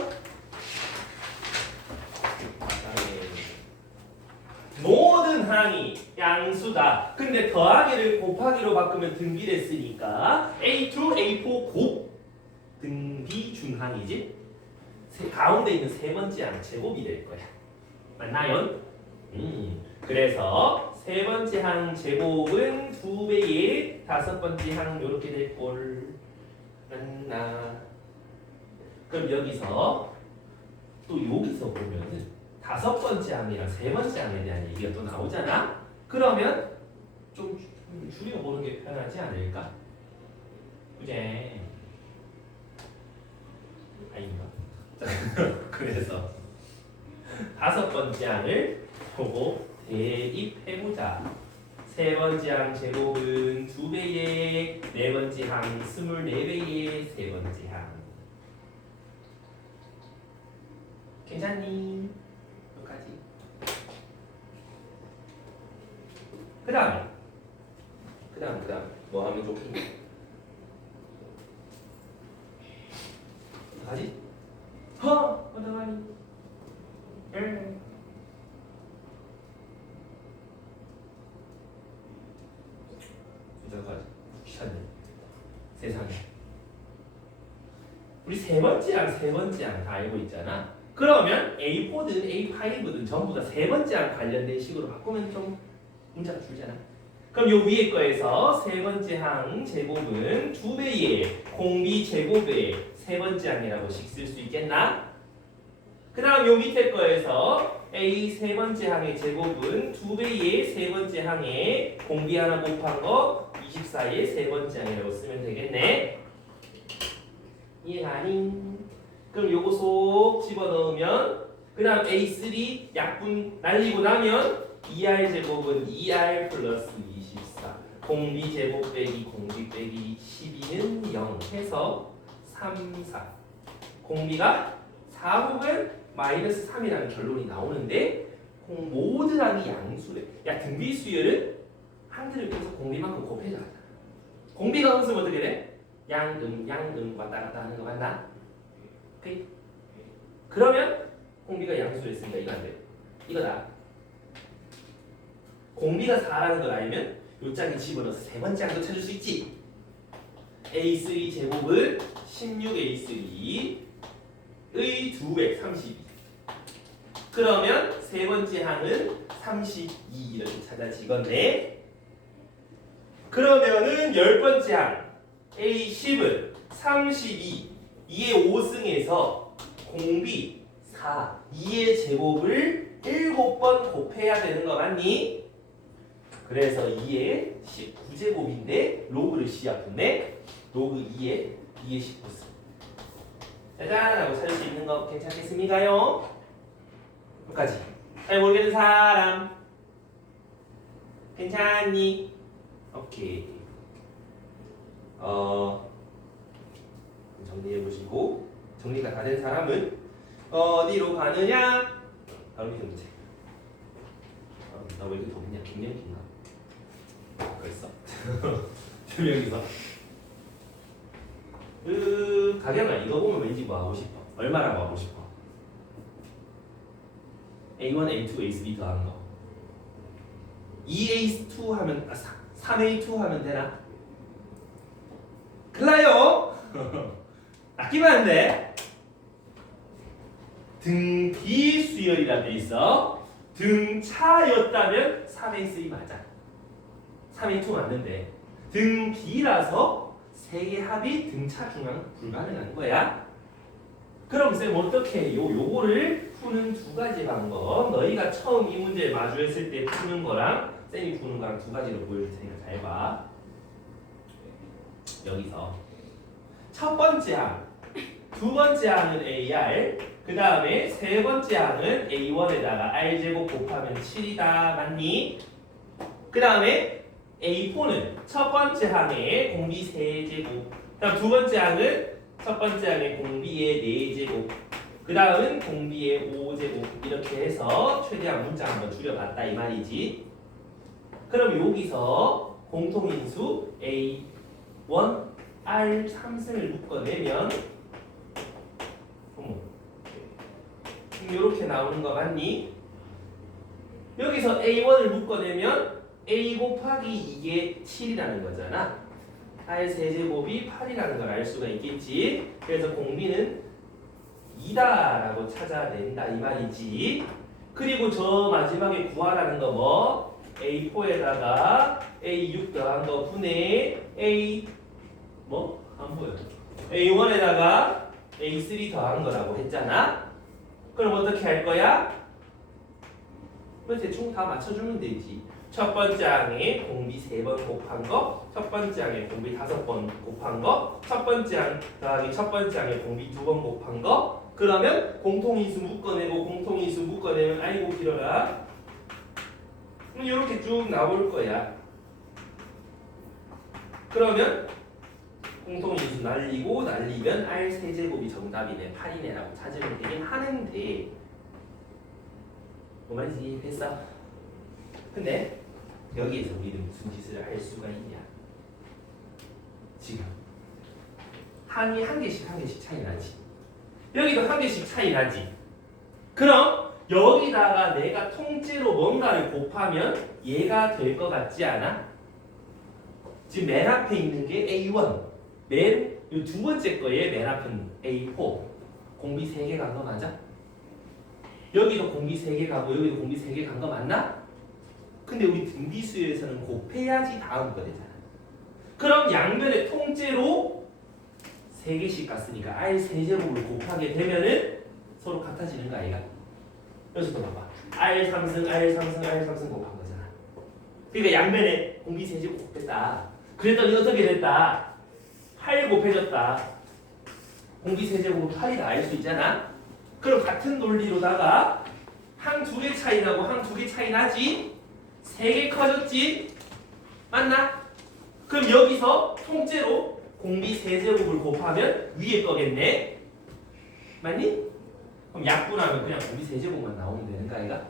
모든 모든 항이 양수다. 근데 더하기를 곱하기로 바꾸면 등비랬으니까 A2, A4 곱 등비 중항이지. 가운데 있는 세 번째 항 제곱이 될 거야. 맞나요? 그래서 세 번째 항 제곱은 2배의 다섯 번째 항 이렇게 될 꼴. 맞나? 그럼 여기서 또 여기서 보면은 다섯 번째 항이랑 세 번째 항에 대한 얘기가 또 나오잖아. 그러면 좀 줄여보는 게 편하지 않을까? 그제? 아닌가? 자, 그래서 다섯 번째 항을 보고 대입해보자. 세 번째 항 제곱은 2배의 네 번째 항 24배의 세 번째 항. 괜찮니? 여기까지. 그 다음 뭐 하면 좋겠니? 어떡하지? 어떡하니? 어떡하지? 귀찮네. 세상에. 우리 세 번째 항 다 알고 있잖아. 그러면 A4든 A5든 전부 다 세 번째 항 관련된 식으로 바꾸면 좀 문자가 줄잖아. 그럼 요 위에 거에서 세 번째 항 제곱은 2배의 공비 제곱의 세 번째 항이라고 식 쓸 수 있겠나? 그 다음 요 밑에 거에서 A 세 번째 항의 제곱은 2배의 세 번째 항에 공비 하나 곱한 거 24의 세 번째 항이라고 쓰면 되겠네. 이해가니? 그럼 요거 속 집어넣으면 그 다음 A3 약분 날리고 나면 2R 제곱은 2R 플러스 24 공비 제곱 빼기 공비 빼기 12는 0 해서 3, 4 공비가 4 혹은 마이너스 3이라는 결론이 나오는데 모든 항이 양수래. 야 등비 수열은 항들을 계서 공비만큼 곱해줘. 공비가 없으면 어떻게 돼? 양음 왔다 갔다 하는 거 맞나? 오케이? 그러면 공비가 양수였으니까 이거 안 돼. 이거다. 공비가 4라는 걸 알면 요 짝에 집어넣어서 세 번째 항도 찾을 수 있지. A3 제곱은 16A3의 2배 32. 그러면 세 번째 항은 32 이렇게 찾아지겠네. 그러면은 열 번째 항 A10은 32 2의 5승에서 공비 4 2의 제곱을 7번 곱해야 되는 거 맞니? 그래서 2의 19제곱인데 로그를 시작했네. 로그 2의 19승. 짜잔 하고 찾을 수 있는 거 괜찮겠습니까요? 여기까지. 잘 모르겠는 사람 괜찮니? 오케이. 정리해보시고 정리가 다 된 사람은 어디로 가느냐? 바로 밑에 문제. 나 왜 이렇게 덥냐? 갱년기인가? 그랬어? 두 명이서 가경아 이거 보면 왠지 뭐 하고 싶어? 얼마라고 하고 싶어? A1, A2, A3 더하는 거 2A2 하면 3A2 하면 되나? 클라요 아끼면 안 돼. 등비 수열이라 돼 있어. 등차였다면 3A3 맞아. 3A2 맞는데 등비라서 세 개 합이 등차 중앙 불가능한 거야. 그럼 쌤 어떻게 해요? 요거를 푸는 두 가지 방법. 너희가 처음 이 문제를 마주했을 때 푸는 거랑 쌤이 푸는 거랑 두 가지로 보여줄 테니까 잘 봐. 여기서 첫 번째 항, 두 번째 항은 AR, 그 다음에 세 번째 항은 A1에다가 R제곱 곱하면 7이다. 맞니? 그 다음에 A4는 첫 번째 항에 공비 3제곱, 그 다음 두 번째 항은 첫 번째 항에 공비의 4제곱, 그 다음은 공비의 5제곱 이렇게 해서 최대한 문자 한번 줄여봤다 이 말이지. 그럼 여기서 공통인수 A1, R 3승을 묶어내면 이렇게 나오는 거 맞니? 여기서 A1을 묶어내면 A 곱하기 이게 7이라는 거잖아. R 세제곱이 8이라는 걸 알 수가 있겠지. 그래서 공비는 2다라고 찾아낸다 이 말이지. 그리고 저 마지막에 구하라는 거 뭐? A4에다가 A6 더한 거 분의 A 뭐? 안 보여. A1에다가 A3 더한 거라고 했잖아. 그럼 어떻게 할 거야? 그럼 대충 다 맞춰주면 되지. 첫 번째 항에 공비 3번 곱한 거, 첫 번째 항에 공비 5번 곱한 거, 첫 번째 항 더하기 첫 번째 항에 공비 2번 곱한 거. 그러면 공통인수 묶어내고 공통인수 묶어내면 아이고 길어라. 그럼 이렇게 쭉 나올 거야. 그러면 공통인수 날리고 날리면 R 세제곱이 정답이네 8이네라고 찾으면 되긴 하는데 뭐 말인지 됐어? 근데 여기에서 우리는 무슨 짓을 할 수가 있냐? 지금 항이 한 개씩 차이 나지. 여기도 한 개씩 차이 나지. 그럼 여기다가 내가 통째로 뭔가를 곱하면 얘가 될 것 같지 않아? 지금 맨 앞에 있는 게 A1, 맨 두 번째 거에 맨 앞은 A4. 공비 3개 간 거 맞아? 여기도 공비 3개 가고 여기도 공비 3개 간 거 맞나? 근데 우리 등비수에서는 곱해야지 다음 거 되잖아. 그럼 양변에 통째로 3개씩 갔으니까 R 세제곱을 곱하게 되면은 서로 같아지는 거 아이가? 여기서 또 봐봐. R 3승, R 3승, R 3승 곱한 거잖아. 그러니까 양변에 공비 세제곱 곱했다. 그랬더니 어떻게 됐다? 8 곱해졌다. 공비 세제곱은 8이다 알 수 있잖아. 그럼 같은 논리로다가 항 2개 차이 나고 항 2개 차이 나지? 3개 커졌지? 맞나? 그럼 여기서 통째로 공비 세제곱을 곱하면 위에 거겠네? 맞니? 그럼 약분하면 그냥 공비 세제곱만 나오면 되는 거 아이가?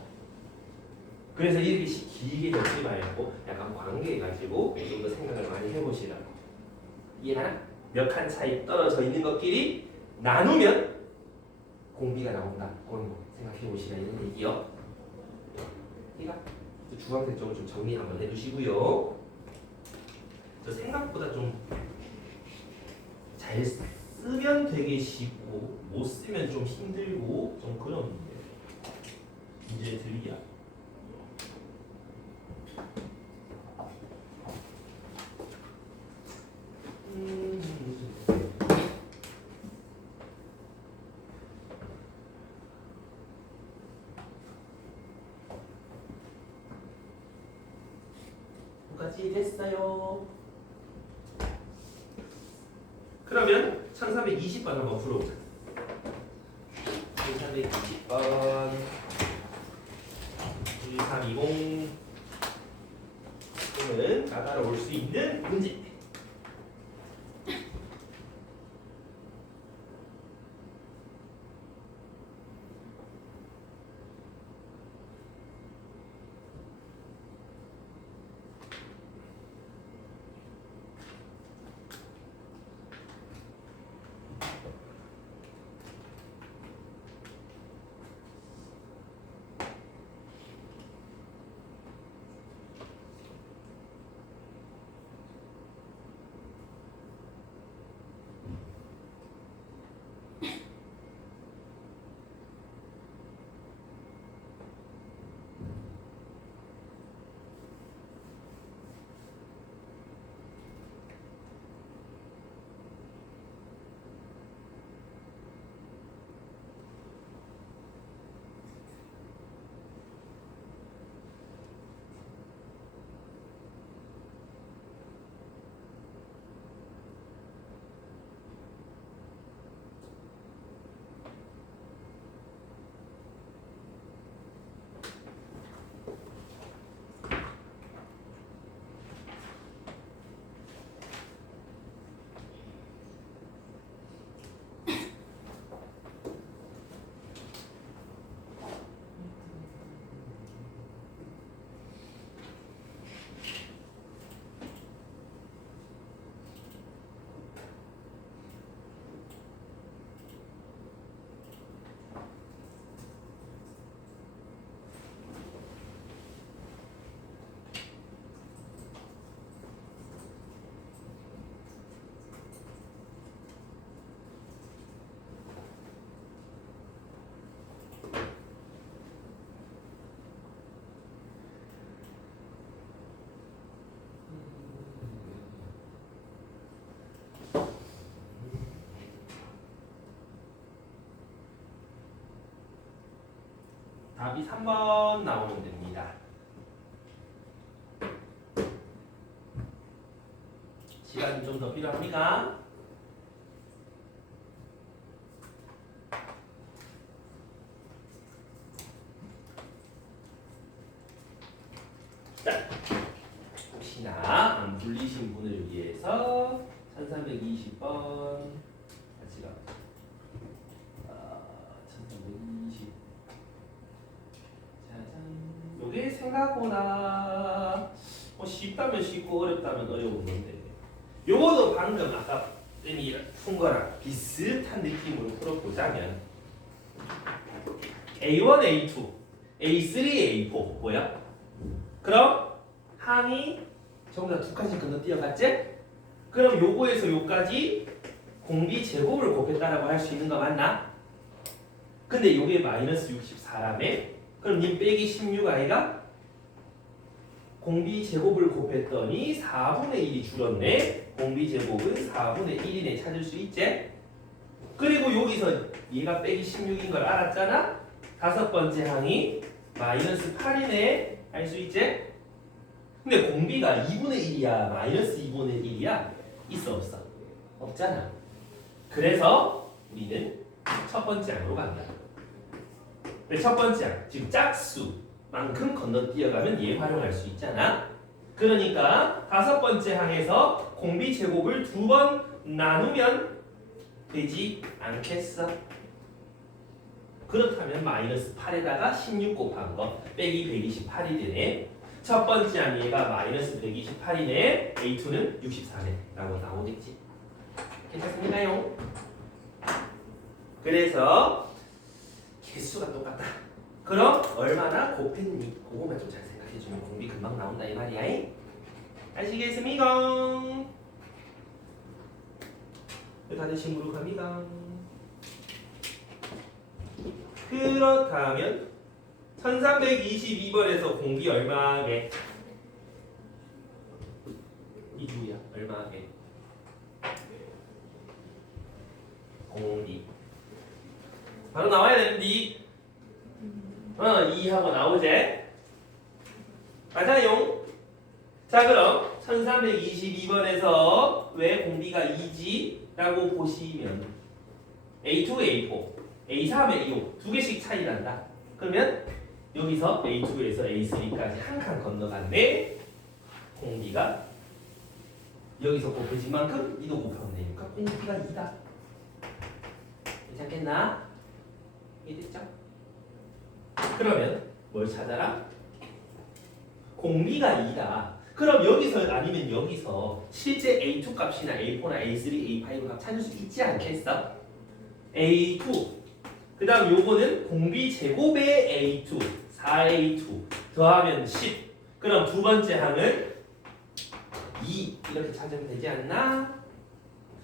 그래서 이렇게 길게 적지 말고 약간 관계해가지고 좀 더 생각을 많이 해보시라고. 이해하나? 몇 칸 차이 떨어져 있는 것끼리 나누면 공비가 나온다. 그런 거 생각해보시라 이런 얘기요. 이가 주황색 쪽을 좀 정리 한번 해두시고요. 저 생각보다 좀 잘 쓰면 되게 쉽고 못 쓰면 좀 힘들고 좀 그런 문제들이야. 까지 됐어요. 그러면 1320번 한번 풀어보자. 1320번 1320 은 나가러 올 수 있는 문제. 답이 3번 나오면 됩니다. 시간이 좀 더 필요합니까? 자, 혹시나 안 풀리신 분을 위해서 1320번 같이 가. 1320. 짜잔. 요게 생각보다 쉽다면 쉽고 어렵다면 어려운 건데. 요거도 방금 아까 이미 푼 거랑 비슷한 느낌으로 풀어보자면 A1, A2, A3, A4 뭐야? 그럼 항이 전부 다 두 칸씩 건너뛰어갔지? 그럼 요거에서 요까지 공비 제곱을 곱했다라고 할 수 있는 거 맞나? 근데 요게 마이너스 64라며? 그럼 님 빼기 16 아이가? 공비 제곱을 곱했더니 4분의 1이 줄었네. 공비 제곱은 4분의 1이네 찾을 수 있지? 그리고 여기서 얘가 빼기 16인 걸 알았잖아? 다섯 번째 항이 마이너스 8이네 알 수 있지? 근데 공비가 2분의 1이야 마이너스 2분의 1이야? 있어 없어? 없잖아. 그래서 우리는 첫 번째 항으로 간다. 근데 첫 번째 항 지금 짝수만큼 건너뛰어가면 얘 활용할 수 있잖아. 그러니까 다섯 번째 항에서 공비 제곱을 두 번 나누면 되지 않겠어? 그렇다면 마이너스 8에다가 16 곱한 거 빼기 128이 되네. 첫 번째 항 얘가 마이너스 128이네. A2는 64네 라고 나오겠지. 괜찮습니까요? 그래서 개수가 똑같다. 그럼 얼마나 곱했니? 그거만 좀 잘 생각해주면 공비 금방 나온다 이 말이야. 아시겠습니까? 다들 식으로 갑니다. 그렇다면 1322번에서 공비 얼마게? 이주야 얼마게? 공비 바로 나와야 되는데 2하고 나오지? 맞아요? 자 그럼 1322번에서 왜 공비가 2지? 라고 보시면 A2, A4, A3, A5 두 개씩 차이 난다. 그러면 여기서 A2에서 A3까지 한 칸 건너갔네. 공비가 여기서 곱해진 만큼 이도 곱하면 되니까 공비가 2다. 괜찮겠나? 이해됐죠? 그러면 뭘 찾아라? 공비가 2다. 그럼 여기서 아니면 여기서 실제 A2 값이나 A4나 A3, A5 값 찾을 수 있지 않겠어? A2 그 다음 요거는 공비 제곱의 A2 4A2 더하면 10 그럼 두 번째 항은 2 이렇게 찾으면 되지 않나?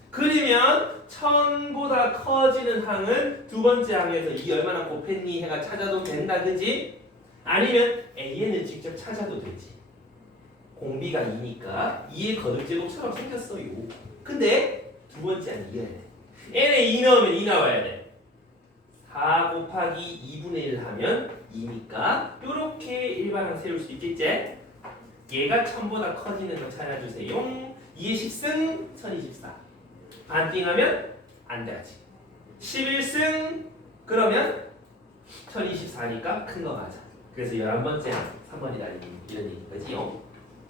그러면 1000보다 커지는 항은 두 번째 항에서 이 얼마나 곱했니 해가 찾아도 된다 그지? 아니면 AN을 직접 찾아도 되지. 공비가 2니까 2의 거듭제곱처럼 생겼어요. 근데 두 번째 항 이어야 돼. n에 2 넣으면 2 나와야 돼. 4 곱하기 2분의 1 하면 2니까 요렇게 일반항 세울 수 있겠지? 얘가 1000보다 커지는 거 찾아주세요. 2의 10승 1024 반띵하면 안 돼야지. 11승 그러면 1024니까 큰 거 맞아. 그래서 11번째 3번이다 이런 얘기인 거지요.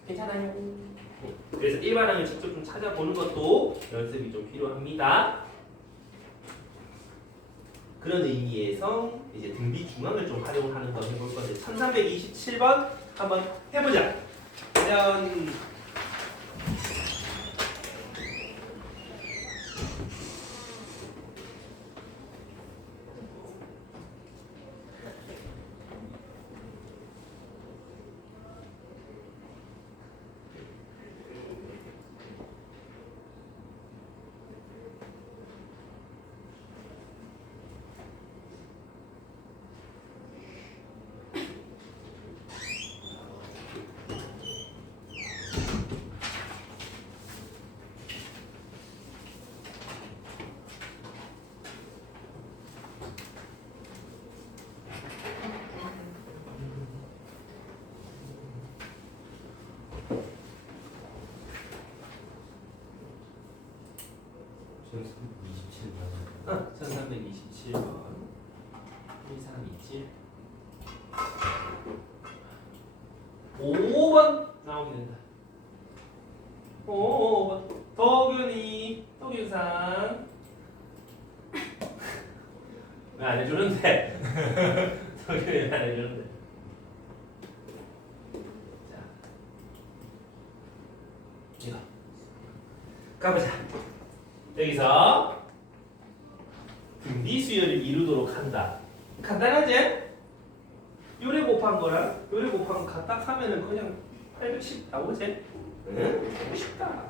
괜찮아요? 그래서 일반항을 직접 좀 찾아보는 것도 연습이 좀 필요합니다. 그런 의미에서 이제 등비 중앙을 좀 활용하는 거 해볼 건데 1327번 한번 해보자. 그러면 1327번. 1327번 1327 5번 나오면 된다. 5번 도균이 도균상 왜 안 해주는데? 도균이 왜 안 해주는데? 자 이거 가보자. 여기서 등비 수열을 이루도록 한다. 간단하지? 요래 곱한 거랑 요래 곱한 거 딱 하면은 그냥 810 나오지? 응? 너무 쉽다.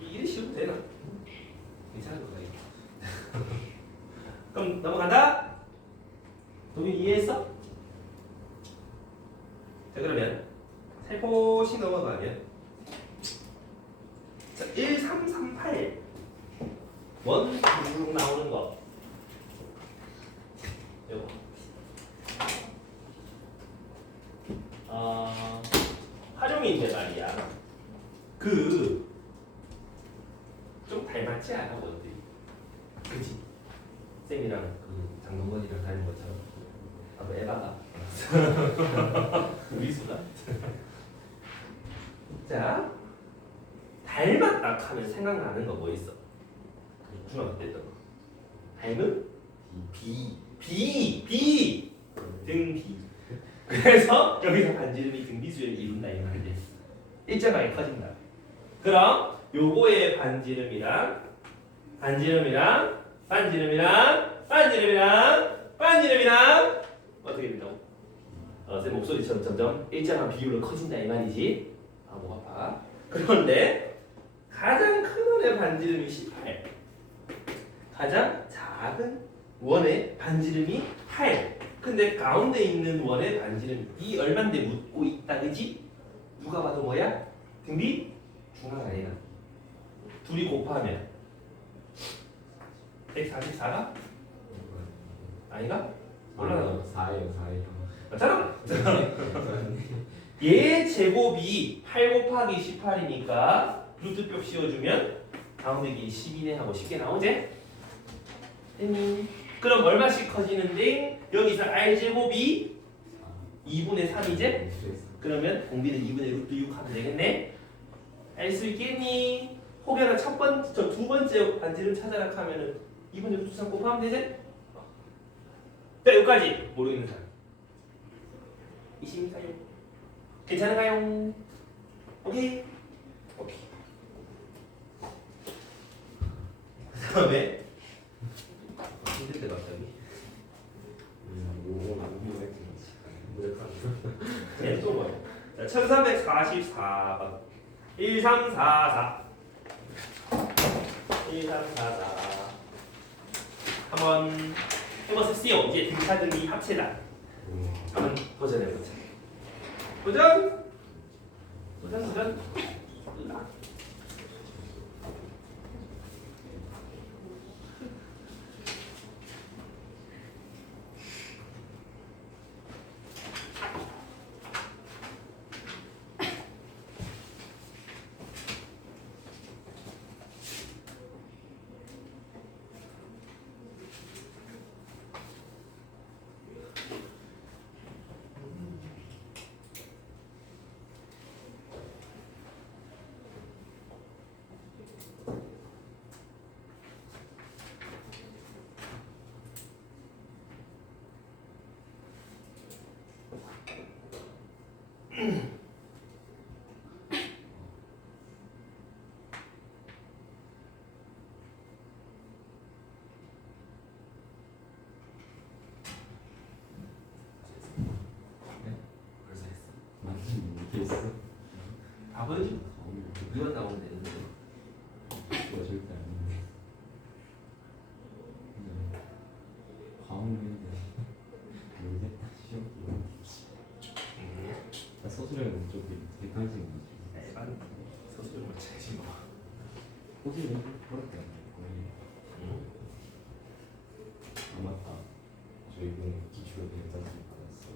이게 쉬워도 되나? 괜찮은 거다 이거. 그럼 넘어간다. 동현 이해했어? 자 그러면 살포시 넘어가면 자 1338 원 쭉 나오는 거 요거 활용인데 말이야. 좀 닮았지 않아 너희들이? 그치? 쌤이랑 그 장동건이랑 닮은 것처럼. 나도 에바다. 미수다. 자 닮았다 하면 생각나는 거 뭐 있어? 중학교 때 했던 거. 닮은? 비. 등비. 그래서 여기서 반지름이 등비수열을 이룬다 이 말이지. 일정하게 커진다. 그럼 요거의 반지름이랑 어떻게 된다고? 쌤 목소리처럼 점점 일정한 비율로 커진다 이 말이지. 아, 목 아파. 그런데 가장 큰 원의 반지름이 18. 가장 작은 원의 반지름이 8. 근데 가운데 있는 원의 반지름 이 얼만데 묻고 있다 그지? 누가 봐도 뭐야? 등비? 중앙 아니나? 둘이 곱하면 144가? 아닌가? 몰라. 4예요. 맞잖아? 얘 제곱이 8 곱하기 18이니까 루트표 씌워주면 가운데 길이 10이네 하고 쉽게 나오지? 그럼 얼마씩 커지는데 여기서 r제곱이 2분의 3이지? 그러면 공비는 2분의 루트 6 하면 되겠네? 알 수 있겠니? 혹여나 두 번째 반지름 찾아라 하면은 2분의 루트 3 곱하면 되지? 자 여기까지 모르겠는 사람 이십니까요? 괜찮은가요? 오케이? 오케이. 그 다음에 힘들 때 갑자기 네, 또 뭐야? 자, 1344번 1344 한번 해보십시오. 이제 등차등비 합체다. 한번 도전해보자. 도전! 답은 2번 나오면 되는데 절대 아닌데. 과목인데 모르겠다. 시험 나 서술형은 좀 객관식 문제. 일반 서술 못 찾지 뭐. 호기는 그렇게 안 아 맞다. 저 이번에 기출 괜찮게 받았어.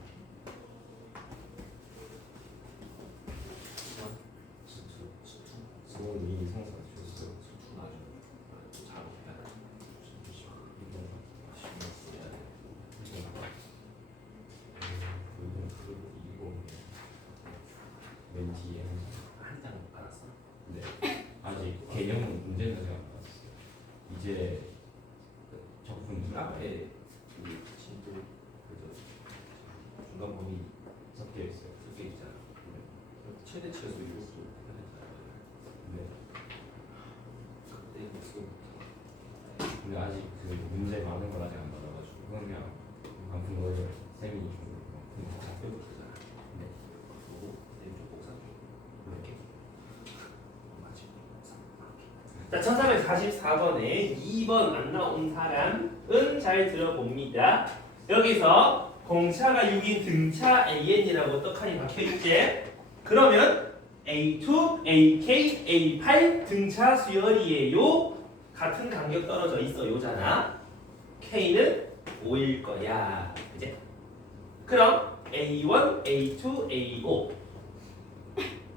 수원이 성사 줬어. 수투 맞아. 잘 주제 적분 앞에 그 진도 그저 중간 범위 섞여 있어요. 섞여 있잖아. 최대치에서 이것도 네. 그때 무슨 근데 아직 그 문제 많은 걸 아직 안 받아가지고 그냥 반품 걸 쌤이 좀 작별 거잖아. 네. 그리고 내좀 복사 이렇게 맞지? 자, 1344번에 2번 안 나온 사람은 잘 들어봅니다. 여기서 공차가 6인 등차 AN이라고 떡하니 박혀있지? 그러면 A2, AK, A8 등차 수열이에요. 같은 간격 떨어져 있어요잖아. K는 5일 거야. 그제? 그럼 A1, A2, A5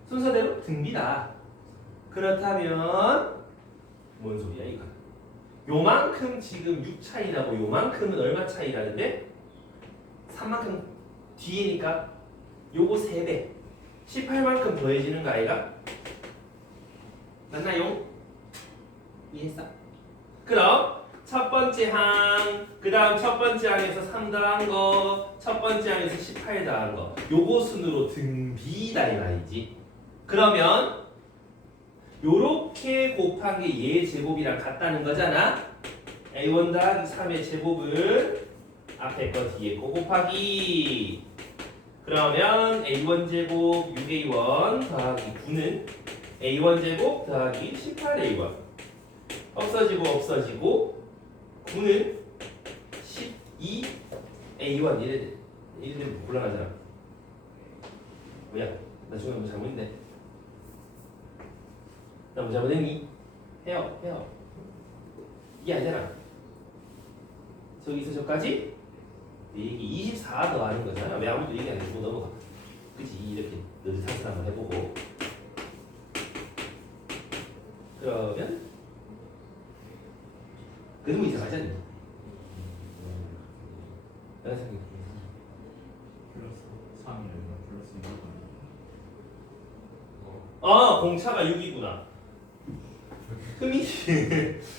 순서대로 등비다. 그렇다면 뭔 소리야 이건? 요만큼 지금 6 차이라고 요만큼은 얼마 차이라는데? 3만큼 뒤에니까 요거 3배 18만큼 더해지는 거 아이가? 맞나요? 이해했어? 그럼 첫 번째 항, 그 다음 첫 번째 항에서 3 더한 거, 첫 번째 항에서 18 더한 거 요거 순으로 등비다 이 말이지. 그러면 요렇게 곱한 게 얘 제곱이랑 같다는 거잖아. A1 더하기 3의 제곱을 앞에 거 뒤에 거 곱하기. 그러면 A1 제곱 6A1 더하기 9는 A1 제곱 더하기 18A1 없어지고 9는 12A1 이래도 곤란하잖아. 뭐야? 나 중간에 뭐 잘못했네. 나 뭐 잘못했니? 해요. 이게 아니잖아. 저기서 저까지 이게 24 더하는 거잖아. 왜 아무도 얘기 안 해주고 넘어가. 그치? 이렇게 느릿하게 한번 해보고. 그러면 그 너무 이상하지 않니? 내가 생각해. 플러스 3이면 플러스 6은 아, 공차가 6이구나. 흠이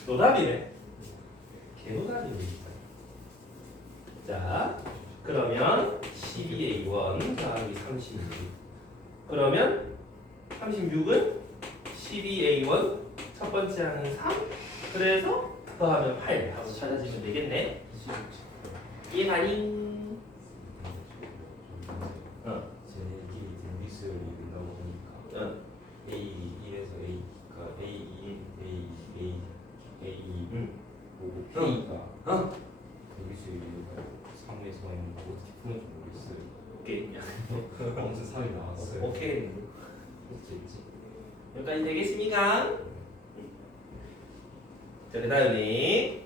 노답이네. 개노답이네. 자, 그러면 12A1 더하기 36. 그러면 36은 12A1 첫 번째 항은 3. 그래서 더하면 8 하고 찾아지면 되겠네. 이해가니? 쟤네끼리 등비수열이 있다고 보니까 A1에서 A가 A1, A2 보고 K가 등비수열이 3에서 N고 어떻게 푸는지 모르겠어요. 오케이. 아무튼 3이 나왔어요. 오케이. 어쨌지? 여기까지 되겠습니까? 자, 그 다음에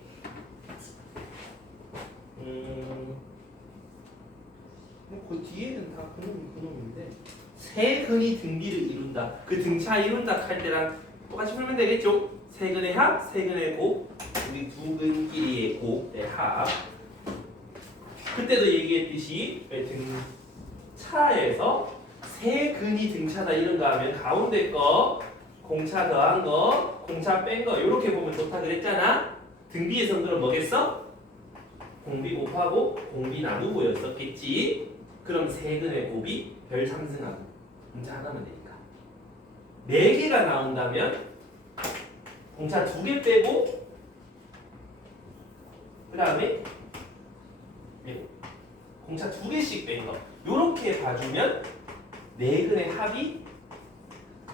그 뒤에는 다 그놈인데 세 근이 등비를 이룬다. 그 등차 이룬다 할 때랑 똑같이 풀면 되겠죠? 세 근의 합, 세 근의 곱, 우리 두 근끼리의 곱의 합. 그때도 얘기했듯이 왜 등차에서 세 근이 등차다 이런 거 하면 가운데 거 공차 더한 거, 공차 뺀 거 이렇게 보면 좋다 그랬잖아. 등비에서는 그럼 뭐겠어? 공비 곱하고 공비 나누고였었겠지. 그럼 세 근의 곱이 별 3승하고 공차 하나면 되니까 4개가 나온다면 공차 2개 빼고 그 다음에 공차 2개씩 뺀 거 요렇게 봐주면 4근의 합이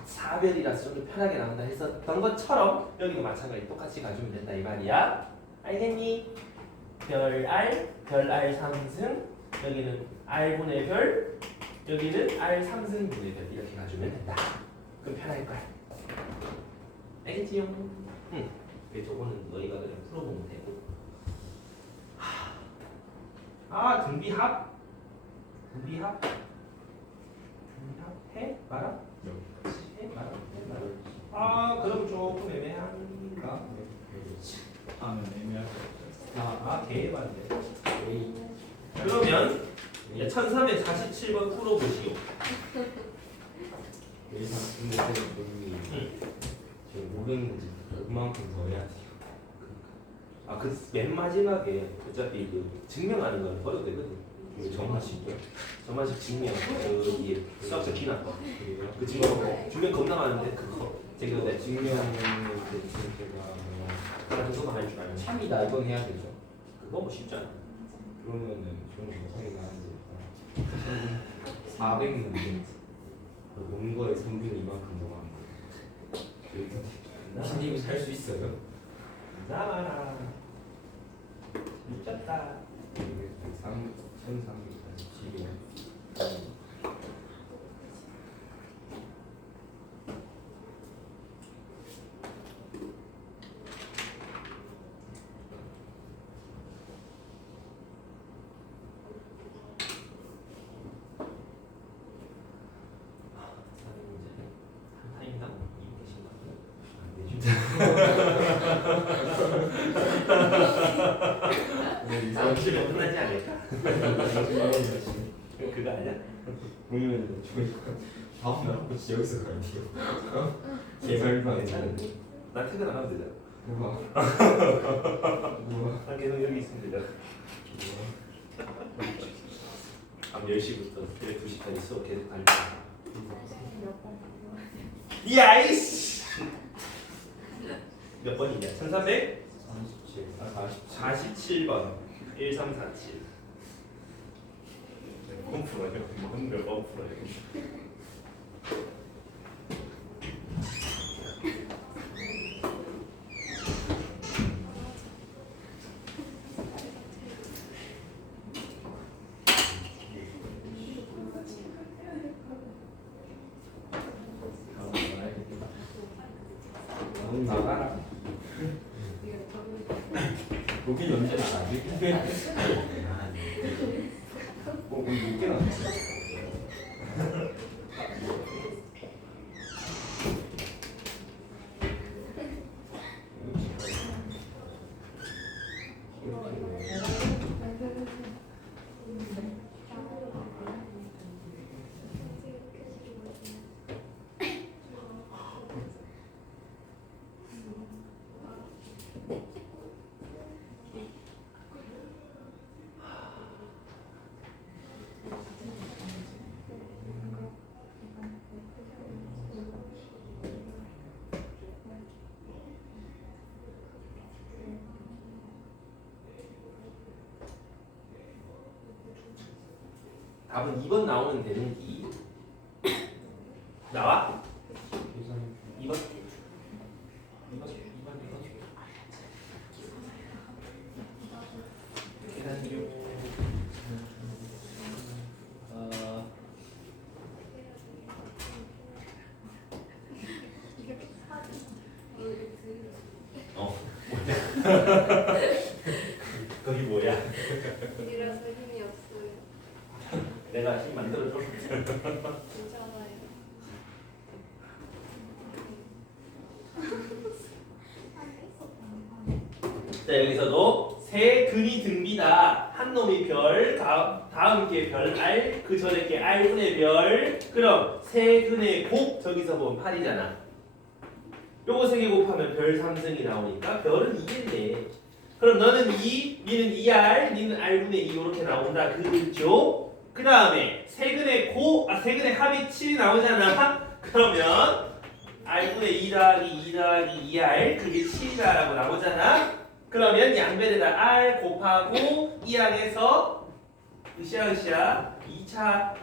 4별이라서 좀 더 편하게 나온다 했었던 것처럼 여기도 마찬가지 똑같이 가주면 된다 이 말이야. 알겠니? 별 R, 별 R 3승, 여기는 R분의 별, 여기는 R 3승분의 별 이렇게 가주면 된다. 그럼 편할 거야. 알겠지요? 응. 저거는 너희가 그냥 풀어보면 되고. 등비합? 등비합? 등비합? 해? 말아? 해? 말아? 그럼 조금 애매한가? 하면 애매할 것 같아요. 개반대. 그러면 1347번 풀어보시오. 일단 근데 쌤이 지금 모르는 문제 그만큼 더 해야 돼요. 아, 그 맨 마지막에 어차피 그 증명하는 건 버려도 되거든. 이거 정하시죠? 정말식 증명 여기 수학적 기나 그 증명 겁나 많은데 그거 제가 내 증명은 제가 다른 소가 할줄 알면 참이다 이건 해야 되죠. 그거 뭐 쉽지 않아. 그러면은 좀 못하게 나는데 400문제 온 거에 3분의 이만큼 더한 거예요. 신님이 살 수 있어요? 나와라. 미쳤다. 1347이요. 한 타임당 200개씩 네, 다음 주에 끝나지 않을까? 그거 아니야? 보면 다음 날 혹시 여기서 가야 돼요? 개발만 괜찮은데? 나 퇴근 안 하면 되잖아. 우와 난 계속 여기 있으면 되잖아. 밤 10시부터 새벽 2시까지 수업 계속 갈 거야. 야이씨! 몇 번이냐? 1300? 47번 1347 몇 풀어요? 몇번 풀어요? 나가라. 여기 언제 나가지? 우리 6개 나왔어. 답은 2번 나오면 되는 기 나와? 2번? 2번? 계산기요. 거기 뭐야? 이라서 힘이 없어요. 내가 힘 만들어줘. 괜찮아요. 자, 여기서도 세 근이 등비다. 한 놈이 별, 다음 게 별 R, 그 전에 게 R분의 별. 그럼 세 근의 곱, 저기서 보면 8이잖아. 요거 세 개 곱하면 별 3승이 나오니까 별은 2겠네. 그럼 너는 2, 니는 2R, 니는 R분의 2 이렇게 나온다. 그죠? 그 다음에 세근의 세근의 합이 7이 나오잖아. 그러면 R분의 2 더하기 2 더하기 2R 그게 7이다라고 나오잖아. 그러면 양변에다 R 곱하고 2항에서 으쌰으쌰 2차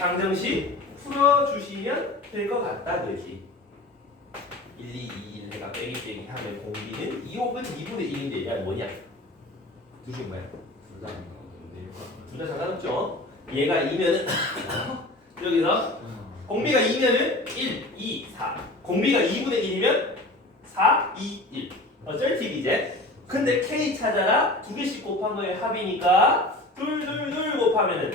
방정식 풀어주시면 될 것 같다. 그지? 1, 2, 2, 1 내가 빼기 빼기 하면 공비는 2옥은 2분의 1인데 얘가 뭐냐? 두 중인 거야. 둘 다 상관없죠. 얘가 2면은 여기서 공비가 2면은 1, 2, 4 공비가 2분의 1이면 4, 2, 1 어쩔 팁이제? 근데 K 찾아라. 두 개씩 곱한 거의 합이니까 둘 곱하면은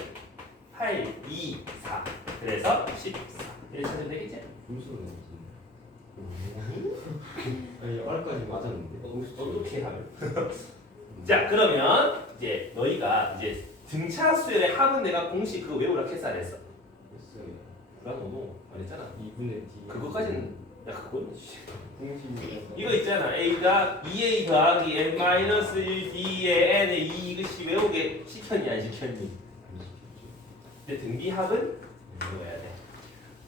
8, 2, 4 그래서 14 이렇게 찾으면 되겠지? 아니 R까지 맞았는데. 어떻게 하면? 자 그러면 이제 너희가 이제 등차 수열의 합은 내가 공식 그거 외우라 캐스 안 했어. 했어요. 그럼 너무 안 했잖아. 2분의 D. 그거까지는 야 그건 이거 있잖아. A가 2A 더하기 N 마이너스 1 D의 N의 2 이것이 외우게 시켰니 안 시켰니? 근데 등비합은 외워야 돼.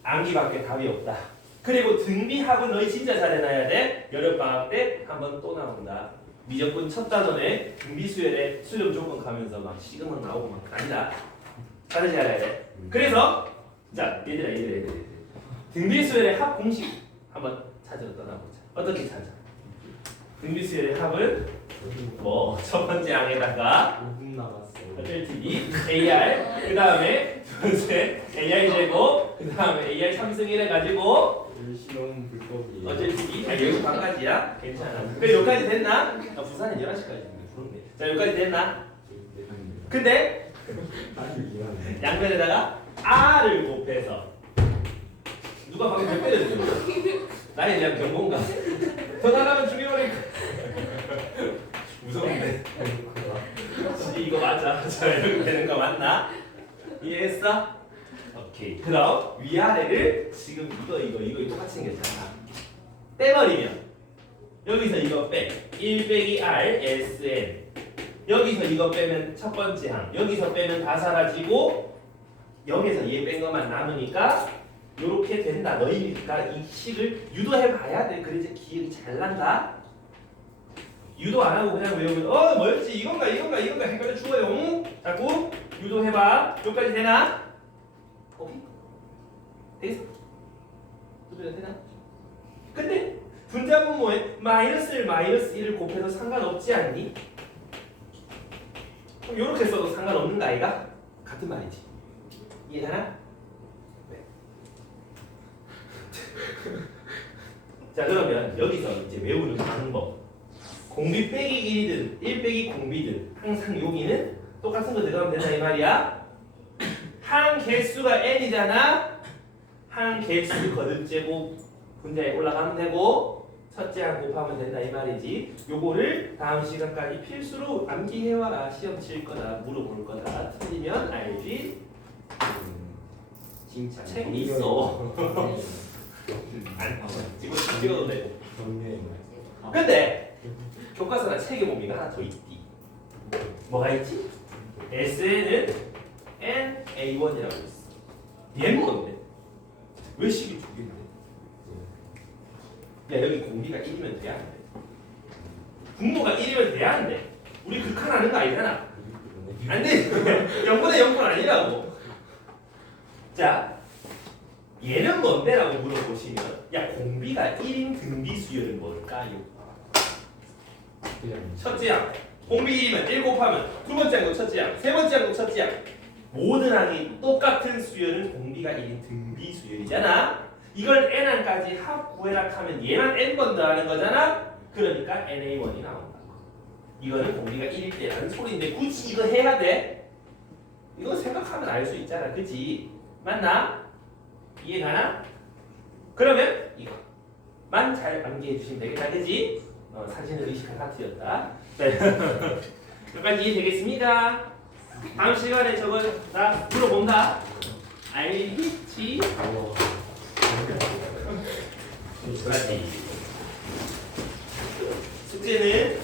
암기밖에 답이 없다. 그리고 등비합은 너희 진짜 잘 해놔야 돼. 여름방학 때 한 번 또 나온다. 미적분 첫 단원에 등비수열에 수렴 조건 가면서 막 시그마 나오고 막 아니다. 다르지 알아야 돼. 그래서 자 얘들아 등비수열의 합 공식 한번 찾으러 떠나보자. 어떻게 찾아? 등비수열의 합은 뭐 첫 번째 항에다가 5분 남았어. 어쩔 TV AR 그 다음에 둘셋 AR 제곱 그 다음에 AR 3승 1 해가지고 일시용 불법이에요. 어쩔 TV 여기서 반까지야 괜찮아. 그래 여기까지 됐나? 부산은 11시까지인데 부럽네. 자 여기까지 됐나? 근데 양면에다가 R을 곱해서 누가 방금 몇 때렸냐? 나에 대한 경고인가? 더 나가면 죽여버릴 무서운데. 이거 맞아. 자 이렇게 되는 거 맞나? 이해했어? 오케이. 그럼 위아래를 지금 이거 똑같이 생겼잖아. 빼버리면 여기서 이거 빼 1 빼기 R SN 여기서 이거 빼면 첫 번째 항 여기서 빼면 다 사라지고 여기서 얘 뺀 것만 남으니까 요렇게 된다. 너희가 이 식을 유도해 봐야 돼. 그래야지 기억이 잘 난다. 유도 안 하고 그냥 외우면 뭐였지? 이건가 헷갈려 죽어요. 자꾸 유도해봐. 여기까지 되나? 오케이. 되겠어? 유도가 되나? 근데 분자분모에 마이너스 1을 곱해도 상관없지 않니? 그럼 요렇게 써도 상관없는 거 아이가? 같은 말이지. 이해되나? 네. 자 그러면 여기서 이제 외우는 방법. 공비 빼기 1이든 1 빼기 공비든 항상 여기는 똑같은 거 들어가면 된다 이 말이야. 항 개수가 n이잖아. 항 개수 거듭제곱 분자에 올라가면 되고 첫째 항 곱하면 된다 이 말이지. 요거를 다음 시간까지 필수로 암기해와라. 시험 칠 거다 물어볼 거다. 틀리면 알지. 진짜 책이 있어. 안 찍어도 되고. 근데 교과서나 책에 보면 하나 더 있디. 뭐가 있지? SN은 NA1이라고 있어. 얘는 뭔데? 왜 식이 두 개인데? 야 여기 공비가 1이면 돼야 안 돼? 분모가 1이면 돼야 안 돼? 우리 극한하는 거 아니잖아. 안 돼. 0분의 0분 아니라고. 자 얘는 뭔데? 라고 물어보시면 야 공비가 1인 등비 수열은 뭘까요? 첫째 항 공비 1이면 1 곱하면 두 번째 항도 첫째 항 세 번째 항도 첫째 항 모든 항이 똑같은 수열은 공비가 1인 등비 수열이잖아. 이걸 n항까지 합 구해라 하면 얘만 n번 더하는 거잖아. 그러니까 NA1이 나온다고. 이거는 공비가 1일 때라는 소리인데 굳이 이거 해야 돼? 이거 생각하면 알 수 있잖아. 그치? 맞나? 이해가나? 그러면 이거만 잘 암기해 주시면 되겠다. 그치? 사진을 의식한 파트였다. 여기까지 이해되겠습니다. 다음 시간에 저걸 나 물어본다. 알겠지? 숙제는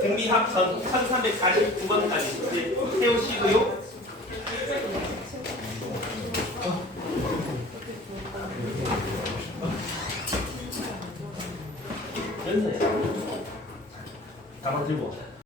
등비 합선 1349번까지 숙제 세우시고요. 연서야. 가방 들고.